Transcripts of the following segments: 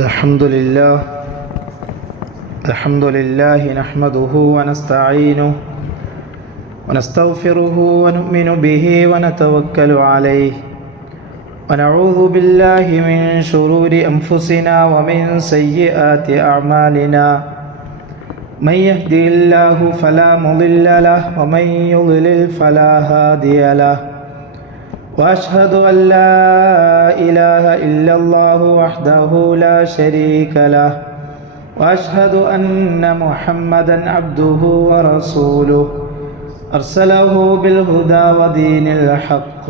الحمد لله نحمده ونستعينه ونستغفره ونؤمن به ونتوكل عليه ونعوذ بالله من شرور أنفسنا ومن سيئات أعمالنا من يهدي الله فلا مضل له ومن يضلل فلا هادي له وأشهد أن لا إله إلا الله وحده لا شريك له وأشهد أن محمدا عبده ورسوله أرسله بالهدى ودين الحق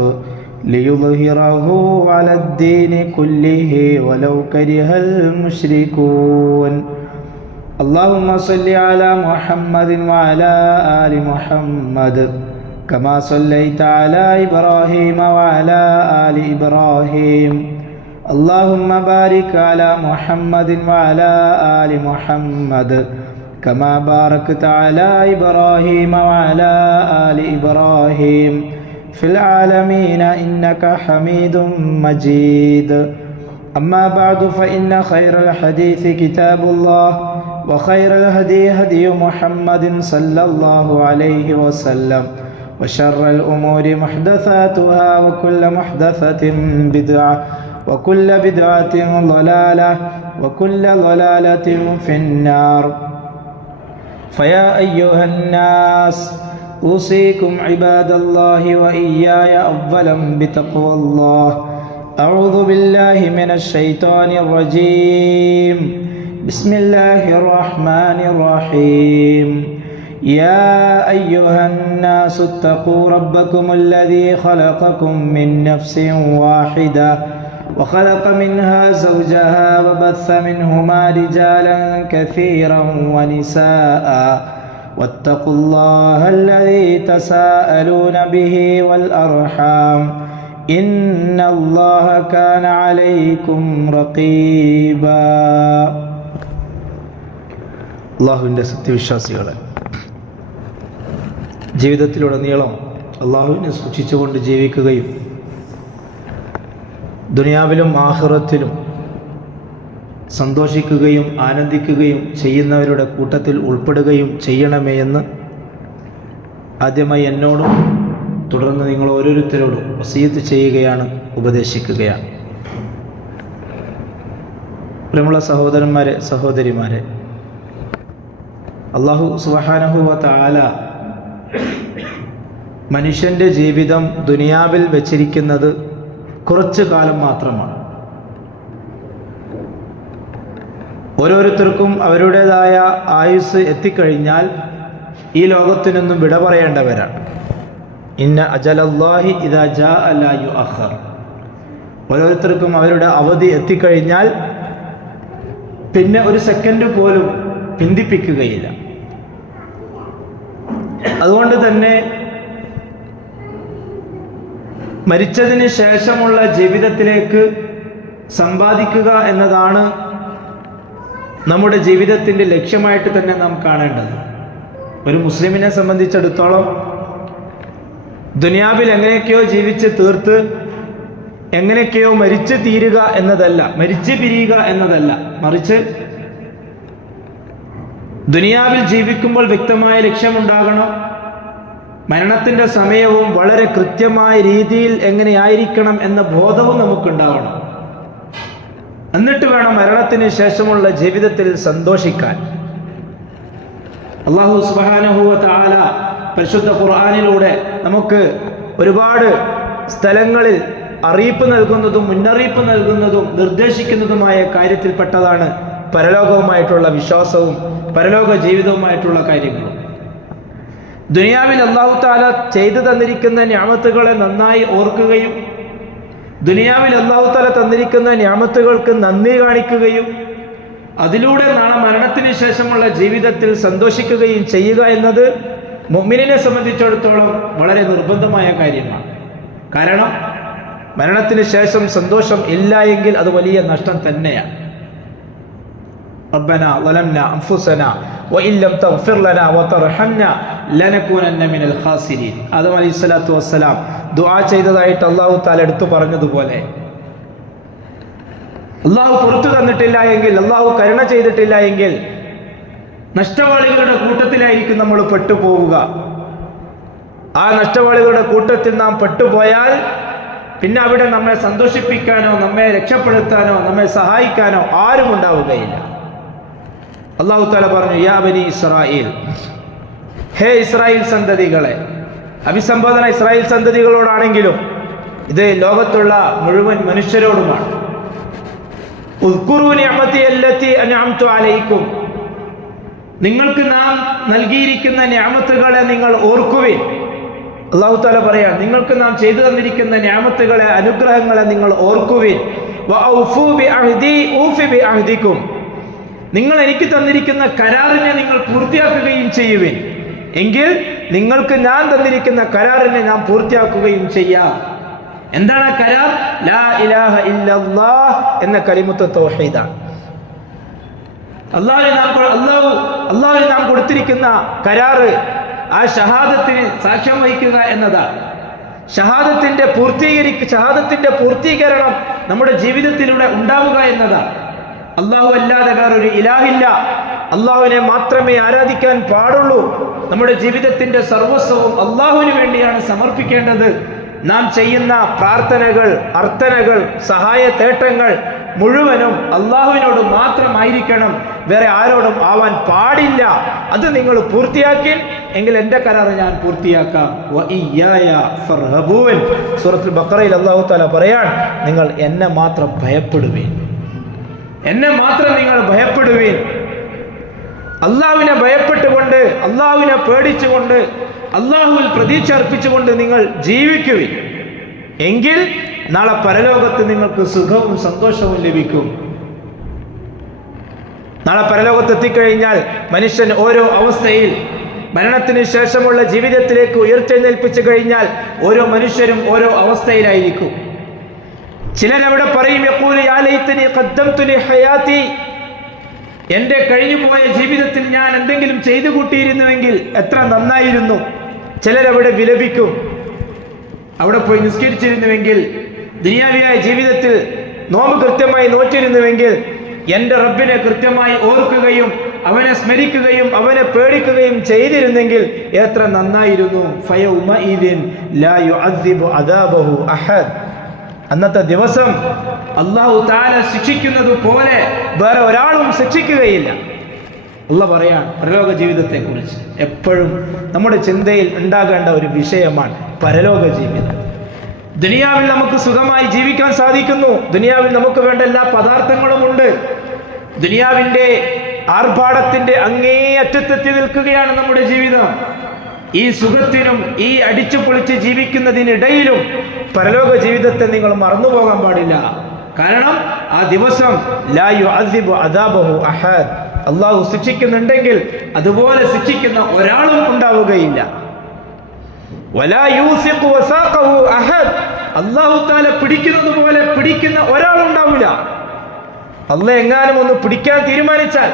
ليظهره على الدين كله ولو كره المشركون اللهم صل على محمد وعلى آل محمد كما صليت على إبراهيم وعلى آل إبراهيم اللهم بارك على محمد وعلى آل محمد كما باركت على إبراهيم وعلى آل إبراهيم في العالمين إنك حميد مجيد أما بعد فإن خير الحديث كتاب الله وخير الهدي هدي محمد صلى الله عليه وسلم وشر الأمور محدثاتها وكل محدثة بدعة وكل بدعة ضلالة وكل ضلالة في النار فيا أيها الناس أوصيكم عباد الله وإياي أولا بتقوى الله أعوذ بالله من الشيطان الرجيم بسم الله الرحمن الرحيم يا أيها الناس اتقوا ربكم الذي خلقكم من نفس واحدة وخلق منها زوجها وبث منهما رجالا كثيرا ونساء واتقوا الله الذي تساءلون به والأرحام إن الله كان عليكم رقيبا അള്ളാഹുവിൻ്റെ സത്യവിശ്വാസികളെ, ജീവിതത്തിലുടനീളം അള്ളാഹുവിനെ സൂക്ഷിച്ചുകൊണ്ട് ജീവിക്കുകയും ദുനിയാവിലും ആഖിറത്തിലും സന്തോഷിക്കുകയും ആനന്ദിക്കുകയും ചെയ്യുന്നവരുടെ കൂട്ടത്തിൽ ഉൾപ്പെടുകയും ചെയ്യണമേ എന്ന് ആദ്യമായി എന്നോടും തുടർന്ന് നിങ്ങൾ ഓരോരുത്തരോടും വസിയത്ത് ചെയ്യുകയാണ്, ഉപദേശിക്കുകയാണ്. പ്രിയമുള്ള സഹോദരന്മാരെ, സഹോദരിമാരെ, അല്ലാഹു സുബ്ഹാനഹു വ തആല മനുഷ്യൻ്റെ ജീവിതം ദുനിയാവിൽ വെച്ചിരിക്കുന്നത് കുറച്ചു കാലം മാത്രമാണ്. ഓരോരുത്തർക്കും അവരുടേതായ ആയുസ് എത്തിക്കഴിഞ്ഞാൽ ഈ ലോകത്തു നിന്നും വിട പറയേണ്ടവരാണ്. ഇന്ന അജലല്ലാഹി ഇദാ ജാഅ ലാ യുഅഖർ. ഓരോരുത്തർക്കും അവരുടെ അവധി എത്തിക്കഴിഞ്ഞാൽ പിന്നെ ഒരു സെക്കൻഡ് പോലും പിന്തിപ്പിക്കുകയില്ല. അതുകൊണ്ട് തന്നെ മരിച്ചതിന് ശേഷമുള്ള ജീവിതത്തിലേക്ക് സമ്പാദിക്കുക എന്നതാണ് നമ്മുടെ ജീവിതത്തിൻ്റെ ലക്ഷ്യമായിട്ട് തന്നെ നാം കാണേണ്ടത്. ഒരു മുസ്ലിമിനെ സംബന്ധിച്ചിടത്തോളം ദുനിയാവിൽ എങ്ങനെയൊക്കെയോ ജീവിച്ച് തീർത്ത് എങ്ങനെയൊക്കെയോ മരിച്ചു തീരുക എന്നതല്ല, മരിച്ചു പിരിയുക എന്നതല്ല, മറിച്ച് ദുനിയാവിൽ ജീവിക്കുമ്പോൾ വ്യക്തമായ ലക്ഷ്യമുണ്ടാകണം. മരണത്തിൻ്റെ സമയവും വളരെ കൃത്യമായ രീതിയിൽ എങ്ങനെയായിരിക്കണം എന്ന ബോധവും നമുക്കുണ്ടാവണം. എന്നിട്ട് വേണം മരണത്തിന് ശേഷമുള്ള ജീവിതത്തിൽ സന്തോഷിക്കാൻ. അല്ലാഹു സുബ്ഹാനഹു വ തആല പരിശുദ്ധ ഖുർആനിലൂടെ നമുക്ക് ഒരുപാട് സ്ഥലങ്ങളിൽ അറിയിപ്പ് നൽകുന്നതും മുന്നറിയിപ്പ് നൽകുന്നതും നിർദ്ദേശിക്കുന്നതുമായ കാര്യത്തിൽപ്പെട്ടതാണ് പരലോകവുമായിട്ടുള്ള വിശ്വാസവും പരലോക ജീവിതവുമായിട്ടുള്ള കാര്യങ്ങളും. ദുനിയാവിൽ അല്ലാഹു തആല ചെയ്തു തന്നിരിക്കുന്ന നിഅമത്തുകളെ നന്നായി ഓർക്കുകയും ദുനിയാവിൽ അല്ലാഹു തആല തന്നിരിക്കുന്ന നിഅമത്തുകൾക്ക് നന്ദി കാണിക്കുകയും അതിലൂടെ നാളെ മരണത്തിന് ശേഷമുള്ള ജീവിതത്തിൽ സന്തോഷിക്കുകയും ചെയ്യുക എന്നത് മുഅ്മിനിനെ സംബന്ധിച്ചിടത്തോളം വളരെ നിർബന്ധമായ കാര്യമാണ്. കാരണം മരണത്തിന് ശേഷം സന്തോഷം ഇല്ല എങ്കിൽ അത് വലിയ നഷ്ടം തന്നെയാണ്. റബ്ബനാ ളലംനാ അൻഫുസനാ വഇൻ ലം തഗ്ഫിർ ലനാ വതർഹംനാ ലനകൂനന്ന മിനൽ ഖാസിരീൻ. ആദം അലൈഹിസ്സലാത്തു വസ്സലാം ദുആ ചെയ്തതായിട്ട് അല്ലാഹു തആല എടുത്തു പറഞ്ഞതുപോലെ അള്ളാഹു പുറത്തു തന്നിട്ടില്ല എങ്കിൽ, അള്ളാഹു കരുണ ചെയ്തിട്ടില്ല എങ്കിൽ നഷ്ടവാളികളുടെ കൂട്ടത്തിലായിരിക്കും നമ്മൾ പെട്ടുപോവുക. ആ നഷ്ടവാളികളുടെ കൂട്ടത്തിൽ നാം പെട്ടുപോയാൽ പിന്നെ അവിടെ നമ്മെ സന്തോഷിപ്പിക്കാനോ നമ്മെ രക്ഷപ്പെടുത്താനോ നമ്മെ സഹായിക്കാനോ ആരും ഉണ്ടാവുകയില്ല. അല്ലാഹു തആല പറഞ്ഞു, യാ ബനി ഇസ്രായേൽ, ഹേ ഇസ്രായേൽ സന്തതികളെ. അഭിസംബോധന ഇസ്രായേൽ സന്തതികളോടാണെങ്കിലും ഇത് ലോകത്തുള്ള മുഴുവൻ മനുഷ്യരോടുമാണ്. ഉദ്കുറൂ നിഅമതി അല്ലതി അൻഅംതു അലൈക്കും, നിങ്ങൾക്ക് നാം നൽകിയിരിക്കുന്ന നിഅമത്തുകളെ നിങ്ങൾ ഓർക്കുവിൻ. അല്ലാഹു തആല പറയാം, നിങ്ങൾക്ക് നാം ചെയ്തു തന്നിരിക്കുന്ന നിഅമത്തുകളെ, അനുഗ്രഹങ്ങളെ നിങ്ങൾ ഓർക്കുവിൻ. വഔഫൂ ബിഅഹ്ദി ഊഫി ബിഅഹ്ദിക്കും, നിങ്ങൾ എനിക്ക് തന്നിരിക്കുന്ന കരാറിനെ നിങ്ങൾ പൂർത്തിയാക്കുകയും ചെയ്യുവിൻ. എങ്കിൽ നിങ്ങൾക്ക് ഞാൻ തന്നിരിക്കുന്ന കരാറിനെ നാം പൂർത്തിയാക്കുകയും ചെയ്യാം. എന്താണ് ആ കരാർ? ലാ ഇലാഹ ഇല്ലല്ലാഹ് എന്ന കലിമത്ത് തൗഹീദാണ്. അല്ലാഹുവിന് നാം കൊടുത്തിരിക്കുന്ന കരാറ് ആ ഷഹാദത്തിന് സാക്ഷ്യം വഹിക്കുക എന്നതാണ്. ഷഹാദത്തിന്റെ പൂർത്തീകരണം നമ്മുടെ ജീവിതത്തിലൂടെ ഉണ്ടാവുക എന്നതാണ്. അല്ലാഹു അല്ലാതെ വേറൊരു ഇലാഹില്ല. അല്ലാഹുവിനെ മാത്രമേ ആരാധിക്കാൻ പാടുള്ളൂ. നമ്മുടെ ജീവിതത്തിന്റെ സർവസ്വവും അല്ലാഹുവിന് വേണ്ടിയാണ് സമർപ്പിക്കേണ്ടത്. നാം ചെയ്യുന്ന പ്രാർത്ഥനകൾ, അർത്ഥനകൾ, സഹായ തേട്ടങ്ങൾ മുഴുവനും അല്ലാഹുവിനോട് മാത്രമായിരിക്കണം, വേറെ ആരോടും ആവാൻ പാടില്ല. അത് നിങ്ങൾ പൂർത്തിയാക്കി എങ്കിൽ എൻ്റെ കരാറ് ഞാൻ പൂർത്തിയാക്കാം. വഇയ്യായ ഫർഹബൂൻ, സൂറത്തുൽ ബഖറയിൽ അല്ലാഹു തആല പറയാൻ, നിങ്ങൾ എന്നെ മാത്രം ഭയപ്പെടുവീൻ, എന്നെ മാത്രം നിങ്ങൾ ഭയപ്പെടുവീൻ. അല്ലാഹുവിനെ ഭയപ്പെട്ടുകൊണ്ട്, അല്ലാഹുവിനെ പേടിച്ചുകൊണ്ട്, അല്ലാഹുവിൽ പ്രതീക്ഷ അർപ്പിച്ചുകൊണ്ട് നിങ്ങൾ ജീവിക്കുവിൻ. എങ്കിൽ നാളെ പരലോകത്ത് നിങ്ങൾക്ക് സുഖവും സന്തോഷവും ലഭിക്കും. നാളെ പരലോകത്ത് എത്തിക്കഴിഞ്ഞാൽ മനുഷ്യൻ ഓരോ അവസ്ഥയിൽ, മരണത്തിന് ശേഷമുള്ള ജീവിതത്തിലേക്ക് ഉയർത്തെഴുന്നേൽപ്പിച്ചു കഴിഞ്ഞാൽ ഓരോ മനുഷ്യരും ഓരോ അവസ്ഥയിലായിരിക്കും. ചിലരവിടെ പറയും, യഖൂലു യാ ലൈതനി ഖദ്ദംതു ലി ഹയാതി, എൻ്റെ കഴിഞ്ഞുപോയ ജീവിതത്തിൽ ഞാൻ എന്തെങ്കിലും ചെയ്തു കൂട്ടിയിരുന്നുവെങ്കിൽ എത്ര നന്നായിരുന്നു. ചിലരവിടെ വിലപിക്കും, അവിടെ പോയി നിസ്കരിച്ചിരുന്നുവെങ്കിൽ, ദുനിയാവിയായ ജീവിതത്തിൽ നോമ്പ് കൃത്യമായി നോറ്റിരുന്നുവെങ്കിൽ, എൻ്റെ റബ്ബിനെ കൃത്യമായി ഓർക്കുകയും അവനെ സ്മരിക്കുകയും അവനെ പേടിക്കുകയും ചെയ്തിരുന്നെങ്കിൽ എത്ര നന്നായിരുന്നു. ഫയൗമഇദിൻ ലാ യുഅദ്ദിബു അദാബഹു അഹദ്, അന്നത്തെ ദിവസം അല്ലാഹു തആല ശിക്ഷിക്കുന്നത് പോലെ വേറെ ഒരാളും ശിക്ഷിക്കുകയില്ല. അല്ലാഹു പറയാൻ പരലോക ജീവിതത്തെ കുറിച്ച് എപ്പോഴും നമ്മുടെ ചിന്തയിൽ ഉണ്ടാകേണ്ട ഒരു വിഷയമാണ് പരലോക ജീവിതം. ദുനിയാവിൽ നമുക്ക് സുഖമായി ജീവിക്കാൻ സാധിക്കുന്നു. ദുനിയാവിൽ നമുക്ക് വേണ്ട എല്ലാ പദാർത്ഥങ്ങളും ഉണ്ട്. ദുനിയാവിന്റെ ആർഭാടത്തിന്റെ അങ്ങേ അറ്റത്തെത്തി നിൽക്കുകയാണ് നമ്മുടെ ജീവിതം. ഈ സുഖത്തിനും ഈ അടിച്ചു പൊളിച്ച് ജീവിക്കുന്നതിനിടയിലും പരലോക ജീവിതത്തെ നിങ്ങൾ മറന്നുപോകാൻ പാടില്ല. കാരണം ആ ദിവസം ലാ യുഅദ്ദിബു അദാബഹു അഹദ്, അല്ലാഹു ശിക്ഷിക്കുന്നുണ്ടെങ്കിൽ അതുപോലെ ശിക്ഷിക്കുന്ന ഒരാളും ഉണ്ടാവുകയില്ല. വലാ യൂസിഖു വസാഖഹു അഹദ്, അല്ലാഹു തആല പിടിക്കുന്നത് പോലെ പിടിക്കുന്ന ഒരാളുണ്ടാവില്ല. അല്ലാഹ് എങ്ങാനും ഒന്ന് പിടിക്കാൻ തീരുമാനിച്ചാൽ,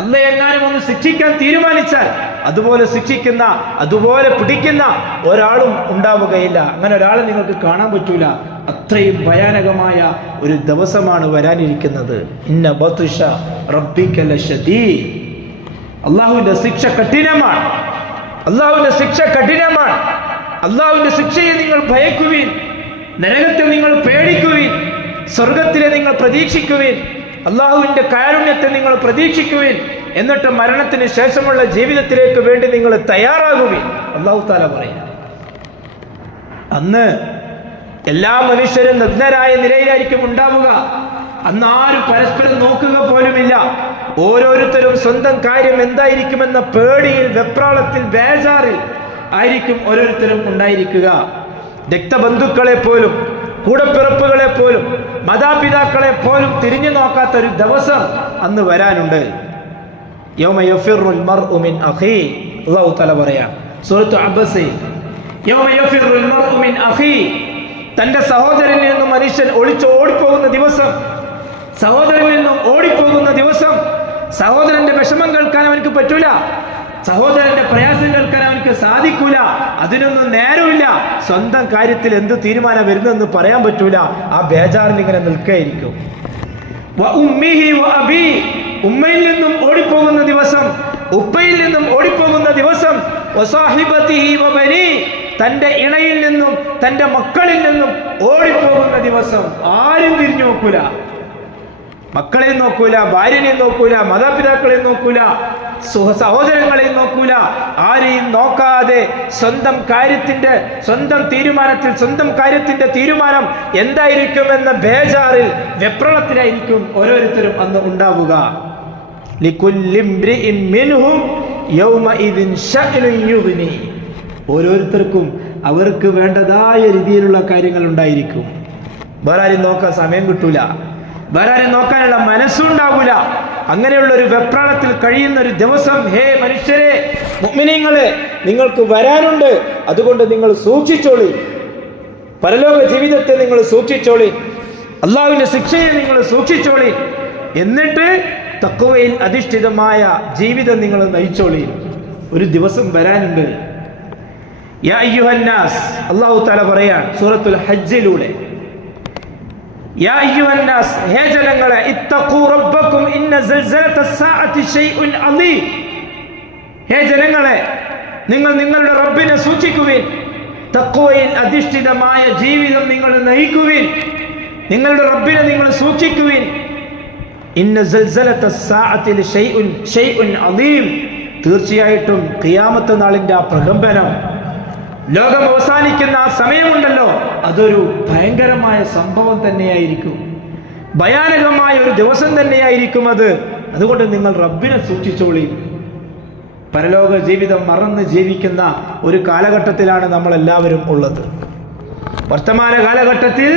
അല്ലാഹ് എങ്ങാനും ഒന്ന് ശിക്ഷിക്കാൻ തീരുമാനിച്ചാൽ അതുപോലെ ശിക്ഷിക്കുന്ന, അതുപോലെ പിടിക്കുന്ന ഒരാളും ഉണ്ടാവുകയില്ല. അങ്ങനെ ഒരാളെ നിങ്ങൾക്ക് കാണാൻ പറ്റൂല. അത്രയും ഭയാനകമായ ഒരു ദിവസമാണ് വരാനിരിക്കുന്നത്. ഇന്ന ബത്ഷ റബ്ബിക ലശദീദ്, അല്ലാഹുവിന്റെ ശിക്ഷ കഠിനമാണ്. അല്ലാഹുവിന്റെ ശിക്ഷ കഠിനമാണ്. അല്ലാഹുവിന്റെ ശിക്ഷയെ നിങ്ങൾ ഭയക്കുവിൻ, നരകത്തെ നിങ്ങൾ പേടിക്കുവിൻ, സ്വർഗത്തിലെ നിങ്ങൾ പ്രതീക്ഷിക്കുവിൻ, അല്ലാഹുവിന്റെ കാരുണ്യത്തെ നിങ്ങൾ പ്രതീക്ഷിക്കുവിൻ. എന്നിട്ട് മരണത്തിന് ശേഷമുള്ള ജീവിതത്തിലേക്ക് വേണ്ടി നിങ്ങൾ തയ്യാറാകുവിൻ. അല്ലാഹു തആല പറയാം, അന്ന് എല്ലാ മനുഷ്യരും നഗ്നരായ നിലയിലായിരിക്കും ഉണ്ടാവുക. അന്ന് ആരും പരസ്പരം നോക്കുക പോലുമില്ല. ഓരോരുത്തരും സ്വന്തം കാര്യം എന്തായിരിക്കുമെന്ന പേടിയിൽ, വെപ്രാളത്തിൽ, ബേജാറിൽ ആയിരിക്കും ഓരോരുത്തരും ഉണ്ടായിരിക്കുക. രക്തബന്ധുക്കളെ പോലും, കൂടപ്പിറപ്പുകളെ പോലും, മാതാപിതാക്കളെ പോലും തിരിഞ്ഞു നോക്കാത്ത ഒരു ദിവസം അന്ന് വരാനുണ്ട്. യൗമ യഫിറുൽ മർഉ മിൻ അഖീ, അല്ലാഹു തആല പറയാം സൂറത്ത് അബ്ബസ്, യൗമ യഫിറുൽ മർഉ മിൻ അഖീ, തന്റെ സഹോദരനിൽ നിന്നും മനുഷ്യൻ ഓടിപ്പോകുന്ന ദിവസം, സഹോദരനിൽ നിന്നും ഓടിപ്പോകുന്ന ദിവസം. സഹോദരന്റെ വിഷമം കേൾക്കാൻ അവനക്ക് പറ്റൂല, സഹോദരന്റെ പ്രയാസം കേൾക്കാൻ അവനക്ക് സാധിക്കൂല. അതിനൊന്നും നേരമില്ല. സ്വന്തം കാര്യത്തിൽ എന്ത് തീരുമാനം വരുന്നെന്ന് പറയാൻ പറ്റൂല. ആ ബേജാറിൽ ഇങ്ങനെ നിൽക്കുകയായിരിക്കും. വഉമ്മിഹി വഅബി, ഉമ്മയിൽ നിന്നും ഓടിപ്പോകുന്ന ദിവസം, ഉപ്പയിൽ നിന്നും ഓടിപ്പോകുന്ന ദിവസം, വസാഹിബതിഹി വബനി, തന്റെ ഇണയിൽ നിന്നും തന്റെ മക്കളിൽ നിന്നും ഓടിപ്പോകുന്ന ദിവസം. ആരും തിരിഞ്ഞു നോക്കൂല, മക്കളെയും നോക്കൂല, ഭാര്യനെയും നോക്കൂല, മാതാപിതാക്കളെയും നോക്കൂല, സഹോദരങ്ങളെയും നോക്കൂല. ആരെയും നോക്കാതെ സ്വന്തം കാര്യത്തിന്റെ തീരുമാനം എന്തായിരിക്കുമെന്ന ബേജാറിൽ, വെപ്രണത്തിലായിരിക്കും ഓരോരുത്തരും അന്ന് ഉണ്ടാവുക. ലികുല്ലിംറിഇൻ മിൻഹും യൗമഇദിൻ ശഅ്നുൻ യുഗ്നി, ഓരോരുത്തർക്കും അവർക്ക് വേണ്ടതായ രീതിയിലുള്ള കാര്യങ്ങൾ ഉണ്ടായിരിക്കും. വേറെ ആരും നോക്കാൻ സമയം കിട്ടൂല, വേറെ ആരും നോക്കാനുള്ള മനസ്സുണ്ടാവൂല. അങ്ങനെയുള്ള ഒരു വെപ്രാളത്തിൽ കഴിയുന്ന ഒരു ദിവസം, ഹേ മനുഷ്യരെ, മുഅ്മിനീങ്ങളെ, നിങ്ങൾക്ക് വരാനുണ്ട്. അതുകൊണ്ട് നിങ്ങൾ സൂക്ഷിച്ചോളി, പരലോക ജീവിതത്തെ നിങ്ങൾ സൂക്ഷിച്ചോളി, അള്ളാഹുവിന്റെ ശിക്ഷയെ നിങ്ങൾ സൂക്ഷിച്ചോളി. എന്നിട്ട് തഖ്വയിൽ അധിഷ്ഠിതമായ ജീവിതം നിങ്ങൾ നയിച്ചോളി. ഒരു ദിവസം വരാനുണ്ട്. യാ അയ്യുഹന്നാസ്, അല്ലാഹു തആല പറയാണ് സൂറത്തുൽ ഹജ്ജിലൂടെ, യാ അയ്യുഹന്നാസ്, ഹേ ജനങ്ങളെ, ഇത്തഖൂ റബ്ബക്കും ഇന്ന സൽസലത്തസ്സാഅത്തി ശൈഉൻ അളീം, ഹേ ജനങ്ങളെ, നിങ്ങൾ നിങ്ങളുടെ റബ്ബിനെ സൂക്ഷിക്കുവിൻ, തഖ്വയിൽ അധിഷ്ഠിതമായ ജീവിതം നിങ്ങൾ നയിക്കുവിൻ, നിങ്ങളുടെ റബ്ബിനെ നിങ്ങൾ സൂക്ഷിക്കുവിൻ. ഇന്ന സൽസലത്തസ്സാഅത്തി ശൈഉൻ അളീം, തീർച്ചയായിട്ടും ഖിയാമത്ത് നാളിന്റെ ആ പ്രകമ്പനം, ലോകം അവസാനിക്കുന്ന ആ സമയമുണ്ടല്ലോ, അതൊരു ഭയങ്കരമായ സംഭവം തന്നെയായിരിക്കും, ഭയാനകമായ ഒരു ദിവസം തന്നെയായിരിക്കും അത്. അതുകൊണ്ട് നിങ്ങൾ റബ്ബിനെ സൂക്ഷിച്ചോളി. പരലോക ജീവിതം മറന്ന് ജീവിക്കുന്ന ഒരു കാലഘട്ടത്തിലാണ് നമ്മൾ എല്ലാവരും ഉള്ളത്. വർത്തമാന കാലഘട്ടത്തിൽ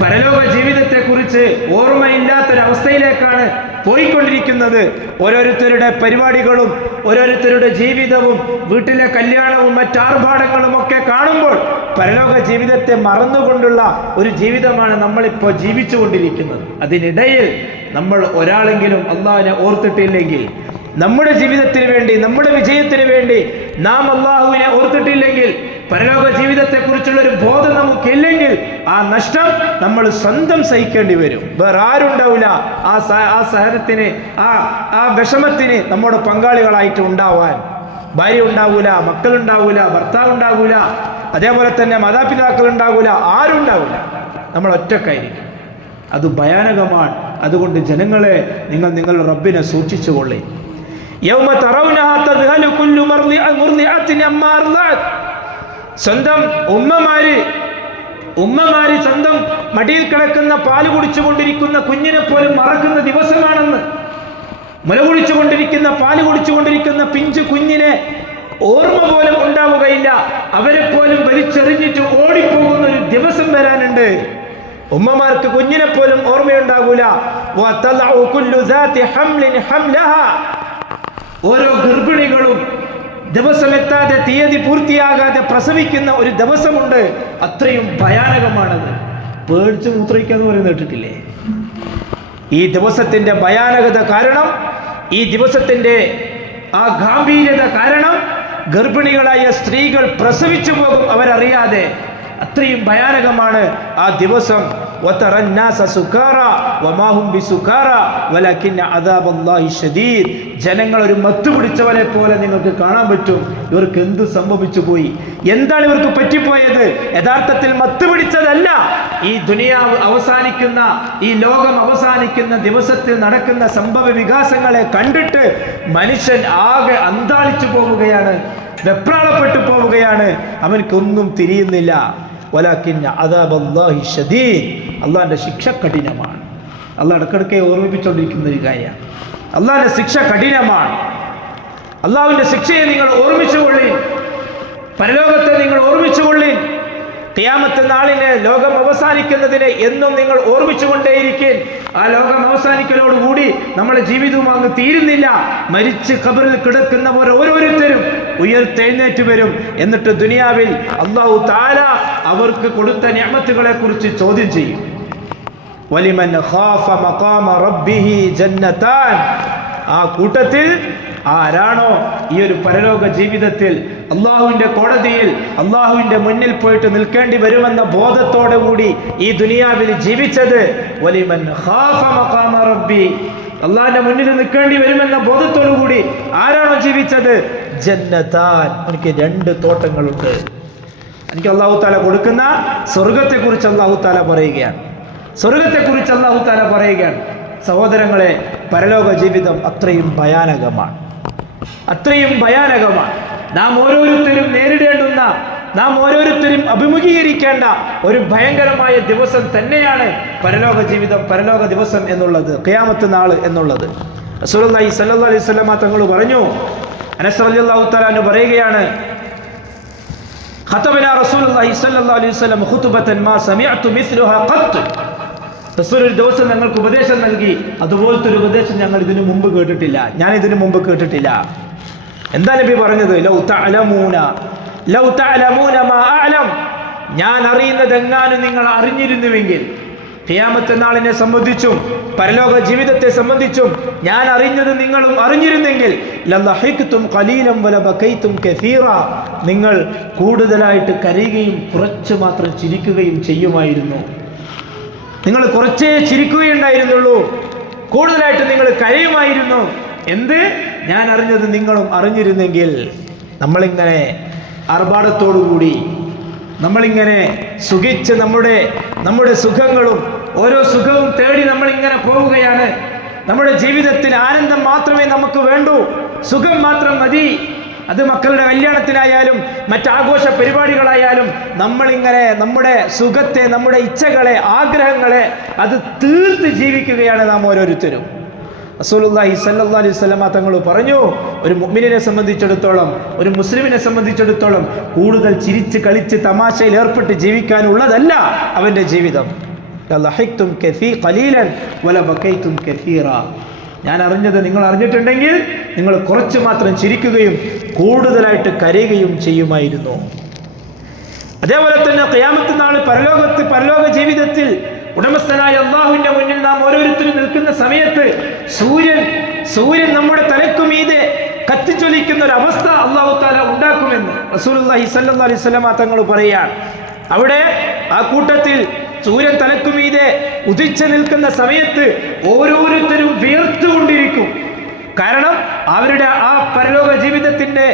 പരലോക ജീവിതത്തെക്കുറിച്ച് ഓർമ്മയില്ലാത്തൊരവസ്ഥയിലേക്കാണ് പോയിക്കൊണ്ടിരിക്കുന്നത്. ഓരോരുത്തരുടെ പരിപാടികളും ഓരോരുത്തരുടെ ജീവിതവും വീട്ടിലെ കല്യാണവും മറ്റാർഭാടങ്ങളും ഒക്കെ കാണുമ്പോൾ പരലോക ജീവിതത്തെ മറന്നുകൊണ്ടുള്ള ഒരു ജീവിതമാണ് നമ്മളിപ്പോൾ ജീവിച്ചുകൊണ്ടിരിക്കുന്നത്. അതിനിടയിൽ നമ്മൾ ഒരാളെങ്കിലും അള്ളാഹുവിനെ ഓർത്തിട്ടില്ലെങ്കിൽ, നമ്മുടെ ജീവിതത്തിന് വേണ്ടി, നമ്മുടെ വിജയത്തിന് വേണ്ടി നാം അള്ളാഹുവിനെ ഓർത്തിട്ടില്ലെങ്കിൽ, പരലോക ജീവിതത്തെക്കുറിച്ചുള്ള ഒരു ബോധം നമുക്കില്ലെങ്കിൽ, ആ നഷ്ടം നമ്മൾ സ്വന്തം സഹിക്കേണ്ടി വരും. വേറെ ആരുണ്ടാവില്ല ആ സഹനത്തിന്, ആ വിഷമത്തിന് നമ്മുടെ പങ്കാളികളായിട്ട് ഉണ്ടാവാൻ. ഭാര്യ ഉണ്ടാവൂല, മക്കളുണ്ടാവൂല, ഭർത്താവ് ഉണ്ടാവൂല, അതേപോലെ തന്നെ മാതാപിതാക്കൾ ഉണ്ടാവൂല, ആരും ഉണ്ടാവില്ല. നമ്മൾ ഒറ്റക്കായിരിക്കും. അത് ഭയാനകമാണ്. അതുകൊണ്ട് ജനങ്ങളെ, നിങ്ങൾ നിങ്ങളുടെ റബ്ബിനെ സൂക്ഷിച്ചുകൊള്ളേ. യൗമ തറൗനഹാ തദ്ഹലു കുല്ലു മുർദിഅത്തിൻ അമ്മാ അർളഅത്, സ്വന്തം ഉമ്മമാര് സ്വന്തം മടിയിൽ കിടക്കുന്ന പാല് കുടിച്ചുകൊണ്ടിരിക്കുന്ന കുഞ്ഞിനെ പോലും മറക്കുന്ന ദിവസമാണെന്ന്. മുല കുടിച്ചുകൊണ്ടിരിക്കുന്ന, പാല് കുടിച്ചുകൊണ്ടിരിക്കുന്ന പിഞ്ചു കുഞ്ഞിനെ ഓർമ്മ പോലും ഉണ്ടാവുകയില്ല. അവരെ പോലും വലിച്ചെറിഞ്ഞിട്ട് ഓടിപ്പോകുന്ന ഒരു ദിവസം വരാനുണ്ട്. ഉമ്മമാർക്ക് കുഞ്ഞിനെ പോലും ഓർമ്മയുണ്ടാകൂല. ഓരോ ഗർഭിണികളും ദിവസമെത്താതെ, തീയതി പൂർത്തിയാകാതെ പ്രസവിക്കുന്ന ഒരു ദിവസമുണ്ട്. അത്രയും ഭയാനകമാണത്. പേടിച്ച് മൂത്രയിക്കാന്ന് പറയുന്നത് കേട്ടിട്ടില്ലേ? ഈ ദിവസത്തിന്റെ ഭയാനകത കാരണം, ഈ ദിവസത്തിന്റെ ആ ഗാംഭീര്യത കാരണം ഗർഭിണികളായ സ്ത്രീകൾ പ്രസവിച്ചു പോകും അവരറിയാതെ. അത്രയും ഭയാനകമാണ് ആ ദിവസം. ജനങ്ങൾ ഒരു മത്തു പിടിച്ചവരെ പോലെ നിങ്ങൾക്ക് കാണാൻ പറ്റും. ഇവർക്ക് എന്ത് സംഭവിച്ചു പോയി, എന്താണ് ഇവർക്ക് പറ്റിപ്പോയത്? യഥാർത്ഥത്തിൽ മത്തു പിടിച്ചതല്ല. ഈ ദുനിയാവ് അവസാനിക്കുന്ന, ഈ ലോകം അവസാനിക്കുന്ന ദിവസത്തിൽ നടക്കുന്ന സംഭവ വികാസങ്ങളെ കണ്ടിട്ട് മനുഷ്യൻ ആകെ അന്താളിച്ചു പോവുകയാണ്, വെപ്രാളപ്പെട്ടു പോവുകയാണ്. അവൻക്കൊന്നും തിരിയുന്നില്ല. വലാകിന്ന അദാബല്ലാഹി ശദീദ്, അള്ളാഹിന്റെ ശിക്ഷ കഠിനമാണ്. അള്ളാഹ് ഇടക്കിടക്കെ ഓർമ്മിപ്പിച്ചുകൊണ്ടിരിക്കുന്ന ഒരു കാര്യമാണ്. അള്ളാഹിന്റെ ശിക്ഷ കഠിനമാണ്. അള്ളാഹുവിന്റെ ശിക്ഷയെ നിങ്ങൾ ഓർമ്മിച്ചുകൊള്ളി, പരലോകത്തെ നിങ്ങൾ ഓർമ്മിച്ചുകൊള്ളി. ഖിയാമത്ത് നാളിനെ, ലോകം അവസാനിക്കുന്നതിനെ എന്നും നിങ്ങൾ ഓർമ്മിച്ചുകൊണ്ടേയിരിക്കും. ആ ലോകം അവസാനിക്കലോടുകൂടി നമ്മുടെ ജീവിതവും അങ്ങ് തീരുന്നില്ല. മരിച്ച് ഖബറിൽ കിടക്കുന്നവർ ഓരോരുത്തരും ഉയർത്തെഴുന്നേറ്റ് വരും. എന്നിട്ട് ദുനിയാവിൽ അല്ലാഹു തആല അവർക്ക് കൊടുത്ത നിഅമത്തുകളെ കുറിച്ച് ചോദ്യം ചെയ്യും. വലിമൻ ഖാഫ മഖാമ റബ്ബിഹി ജന്നതാൻ, ആ കൂട്ടത്തിൽ ആരാണോ ഈ ഒരു പരലോക ജീവിതത്തിൽ അള്ളാഹുവിന്റെ കോടതിയിൽ അള്ളാഹുവിന്റെ മുന്നിൽ പോയിട്ട് നിൽക്കേണ്ടി വരുമെന്ന ബോധത്തോടെ കൂടി ഈ ദുനിയാവിൽ ജീവിച്ചത് വലിമൻ ഖാഫ മഖാമ റബ്ബി, അള്ളാഹിന്റെ മുന്നിൽ നിൽക്കേണ്ടി വരുമെന്ന ബോധത്തോടു കൂടി ആരാണോ ജീവിച്ചത്, ജന്നതാൻ, എനിക്ക് 2 തോട്ടങ്ങളുണ്ട്. എനിക്ക് അല്ലാഹു തആല കൊടുക്കുന്ന സ്വർഗത്തെക്കുറിച്ച് അല്ലാഹു തആല പറയുകയാണ്. സ്വർഗത്തെക്കുറിച്ച് അല്ലാഹു തആല പറയുകയാണ്. സഹോദരങ്ങളെ, പരലോക ജീവിതം അത്രയും ഭയാനകമാണ്, അത്രയും ഭയാനകമാണ്. നാം ഓരോരുത്തരും നേരിടേണ്ടുന്ന, നാം ഓരോരുത്തരും അഭിമുഖീകരിക്കേണ്ട ഒരു ഭയങ്കരമായ ദിവസം തന്നെയാണ് പരലോക ജീവിതം, പരലോക ദിവസം എന്നുള്ളത്, ഖിയാമത്ത് നാൾ എന്നുള്ളത്. റസൂലുള്ളാഹി സ്വല്ലല്ലാഹു അലൈഹി വസല്ലം തങ്ങൾ പറഞ്ഞു, അനസ് റളിയല്ലാഹു തആല അൻഹു പറയുകയാണ്, ഖതബനാ റസൂലുള്ളാഹി സ്വല്ലല്ലാഹു അലൈഹി വസല്ലം ഖുതുബതൻ മാ സമിഅതു മിസ്ലുഹാ ഖത്ത്. റസൂൽ ഒരു ദിവസം ഞങ്ങൾക്ക് ഉപദേശം നൽകി, അതുപോലത്തെ ഒരു ഉപദേശം ഞങ്ങൾ ഇതിനു മുമ്പ് കേട്ടിട്ടില്ല, ഞാൻ ഇതിനു മുമ്പ് കേട്ടിട്ടില്ല. എന്താ നബി പറഞ്ഞത്? ലൗ തഅലമൂന മാ അഅലം, ഞാൻ അറിയുന്നത് എങ്ങാനും നിങ്ങൾ അറിഞ്ഞിരുന്നുവെങ്കിൽ, ഖിയാമത്ത് നാളിനെ സംബന്ധിച്ചും പരലോക ജീവിതത്തെ സംബന്ധിച്ചും ഞാൻ അറിഞ്ഞത് നിങ്ങളും അറിഞ്ഞിരുന്നെങ്കിൽ ലളഹിഖ്തും ഖലീലൻ വലബകൈതും കസീറ, നിങ്ങൾ കൂടുതലായിട്ട് കരയുകയും കുറച്ച് മാത്രം ചിരിക്കുകയും ചെയ്യുമായിരുന്നു. നിങ്ങൾ കുറച്ചേ ചിരിക്കുകയുണ്ടായിരുന്നുള്ളൂ, കൂടുതലായിട്ട് നിങ്ങൾ കരയുമായിരുന്നു. എന്ത്? ഞാൻ അറിഞ്ഞത് നിങ്ങളും അറിഞ്ഞിരുന്നെങ്കിൽ. നമ്മളിങ്ങനെ ആർഭാടത്തോടുകൂടി, നമ്മളിങ്ങനെ സുഖിച്ച് നമ്മുടെ സുഖങ്ങളും ഓരോ സുഖവും തേടി നമ്മളിങ്ങനെ പോവുകയാണ്. നമ്മുടെ ജീവിതത്തിൽ ആനന്ദം മാത്രമേ നമുക്ക് വേണ്ടൂ, സുഖം മാത്രം മതി. അത് മക്കളുടെ കല്യാണത്തിനായാലും മറ്റാഘോഷ പരിപാടികളായാലും നമ്മളിങ്ങനെ നമ്മുടെ സുഖത്തെ, നമ്മുടെ ഇച്ഛകളെ, ആഗ്രഹങ്ങളെ അത് തീർത്ത് ജീവിക്കുകയാണ് നാം ഓരോരുത്തരും. റസൂലുള്ളാഹി സ്വല്ലല്ലാഹു അലൈഹി വസല്ലം തങ്ങൾ പറഞ്ഞു, ഒരു മുഅ്മിനിനെ സംബന്ധിച്ചിടത്തോളം, ഒരു മുസ്ലിമിനെ സംബന്ധിച്ചിടത്തോളം കൂടുതൽ ചിരിച്ച് കളിച്ച് തമാശയിൽ ഏർപ്പെട്ട് ജീവിക്കാനുള്ളതല്ല അവന്റെ ജീവിതം. ലളഹിഖ്തും ഖലീലൻ വലബകൈതും കസീറ, ഞാൻ അറിഞ്ഞത് നിങ്ങൾ അറിഞ്ഞിട്ടുണ്ടെങ്കിൽ നിങ്ങൾ കുറച്ച് മാത്രം ചിരിക്കുകയും കൂടുതലായിട്ട് കരയുകയും ചെയ്യുമായിരുന്നു. അതേപോലെ തന്നെ ഖിയാമത്ത് നാൾ പരലോക ജീവിതത്തിൽ ഉടമസ്ഥനായ അല്ലാഹുവിന്റെ മുന്നിൽ നാം ഓരോരുത്തരും നിൽക്കുന്ന സമയത്ത് സൂര്യൻ നമ്മുടെ തലക്കുമീതെ കത്തിച്ചൊലിക്കുന്ന ഒരു അവസ്ഥ അല്ലാഹു തആല ഉണ്ടാക്കുമെന്ന് റസൂലുള്ളാഹി സ്വല്ലല്ലാഹു അലൈഹി വസല്ലം തങ്ങൾ പറയുകയാണ്. അവിടെ ആ കൂട്ടത്തിൽ സൂര്യൻ തലക്കുമീതെ ഉദിച്ചു നിൽക്കുന്ന സമയത്ത് ഓരോരുത്തരും വിയർത്തുകൊണ്ടിരിക്കും. കാരണം അവരുടെ ആ പരലോക ജീവിതത്തിന്റെ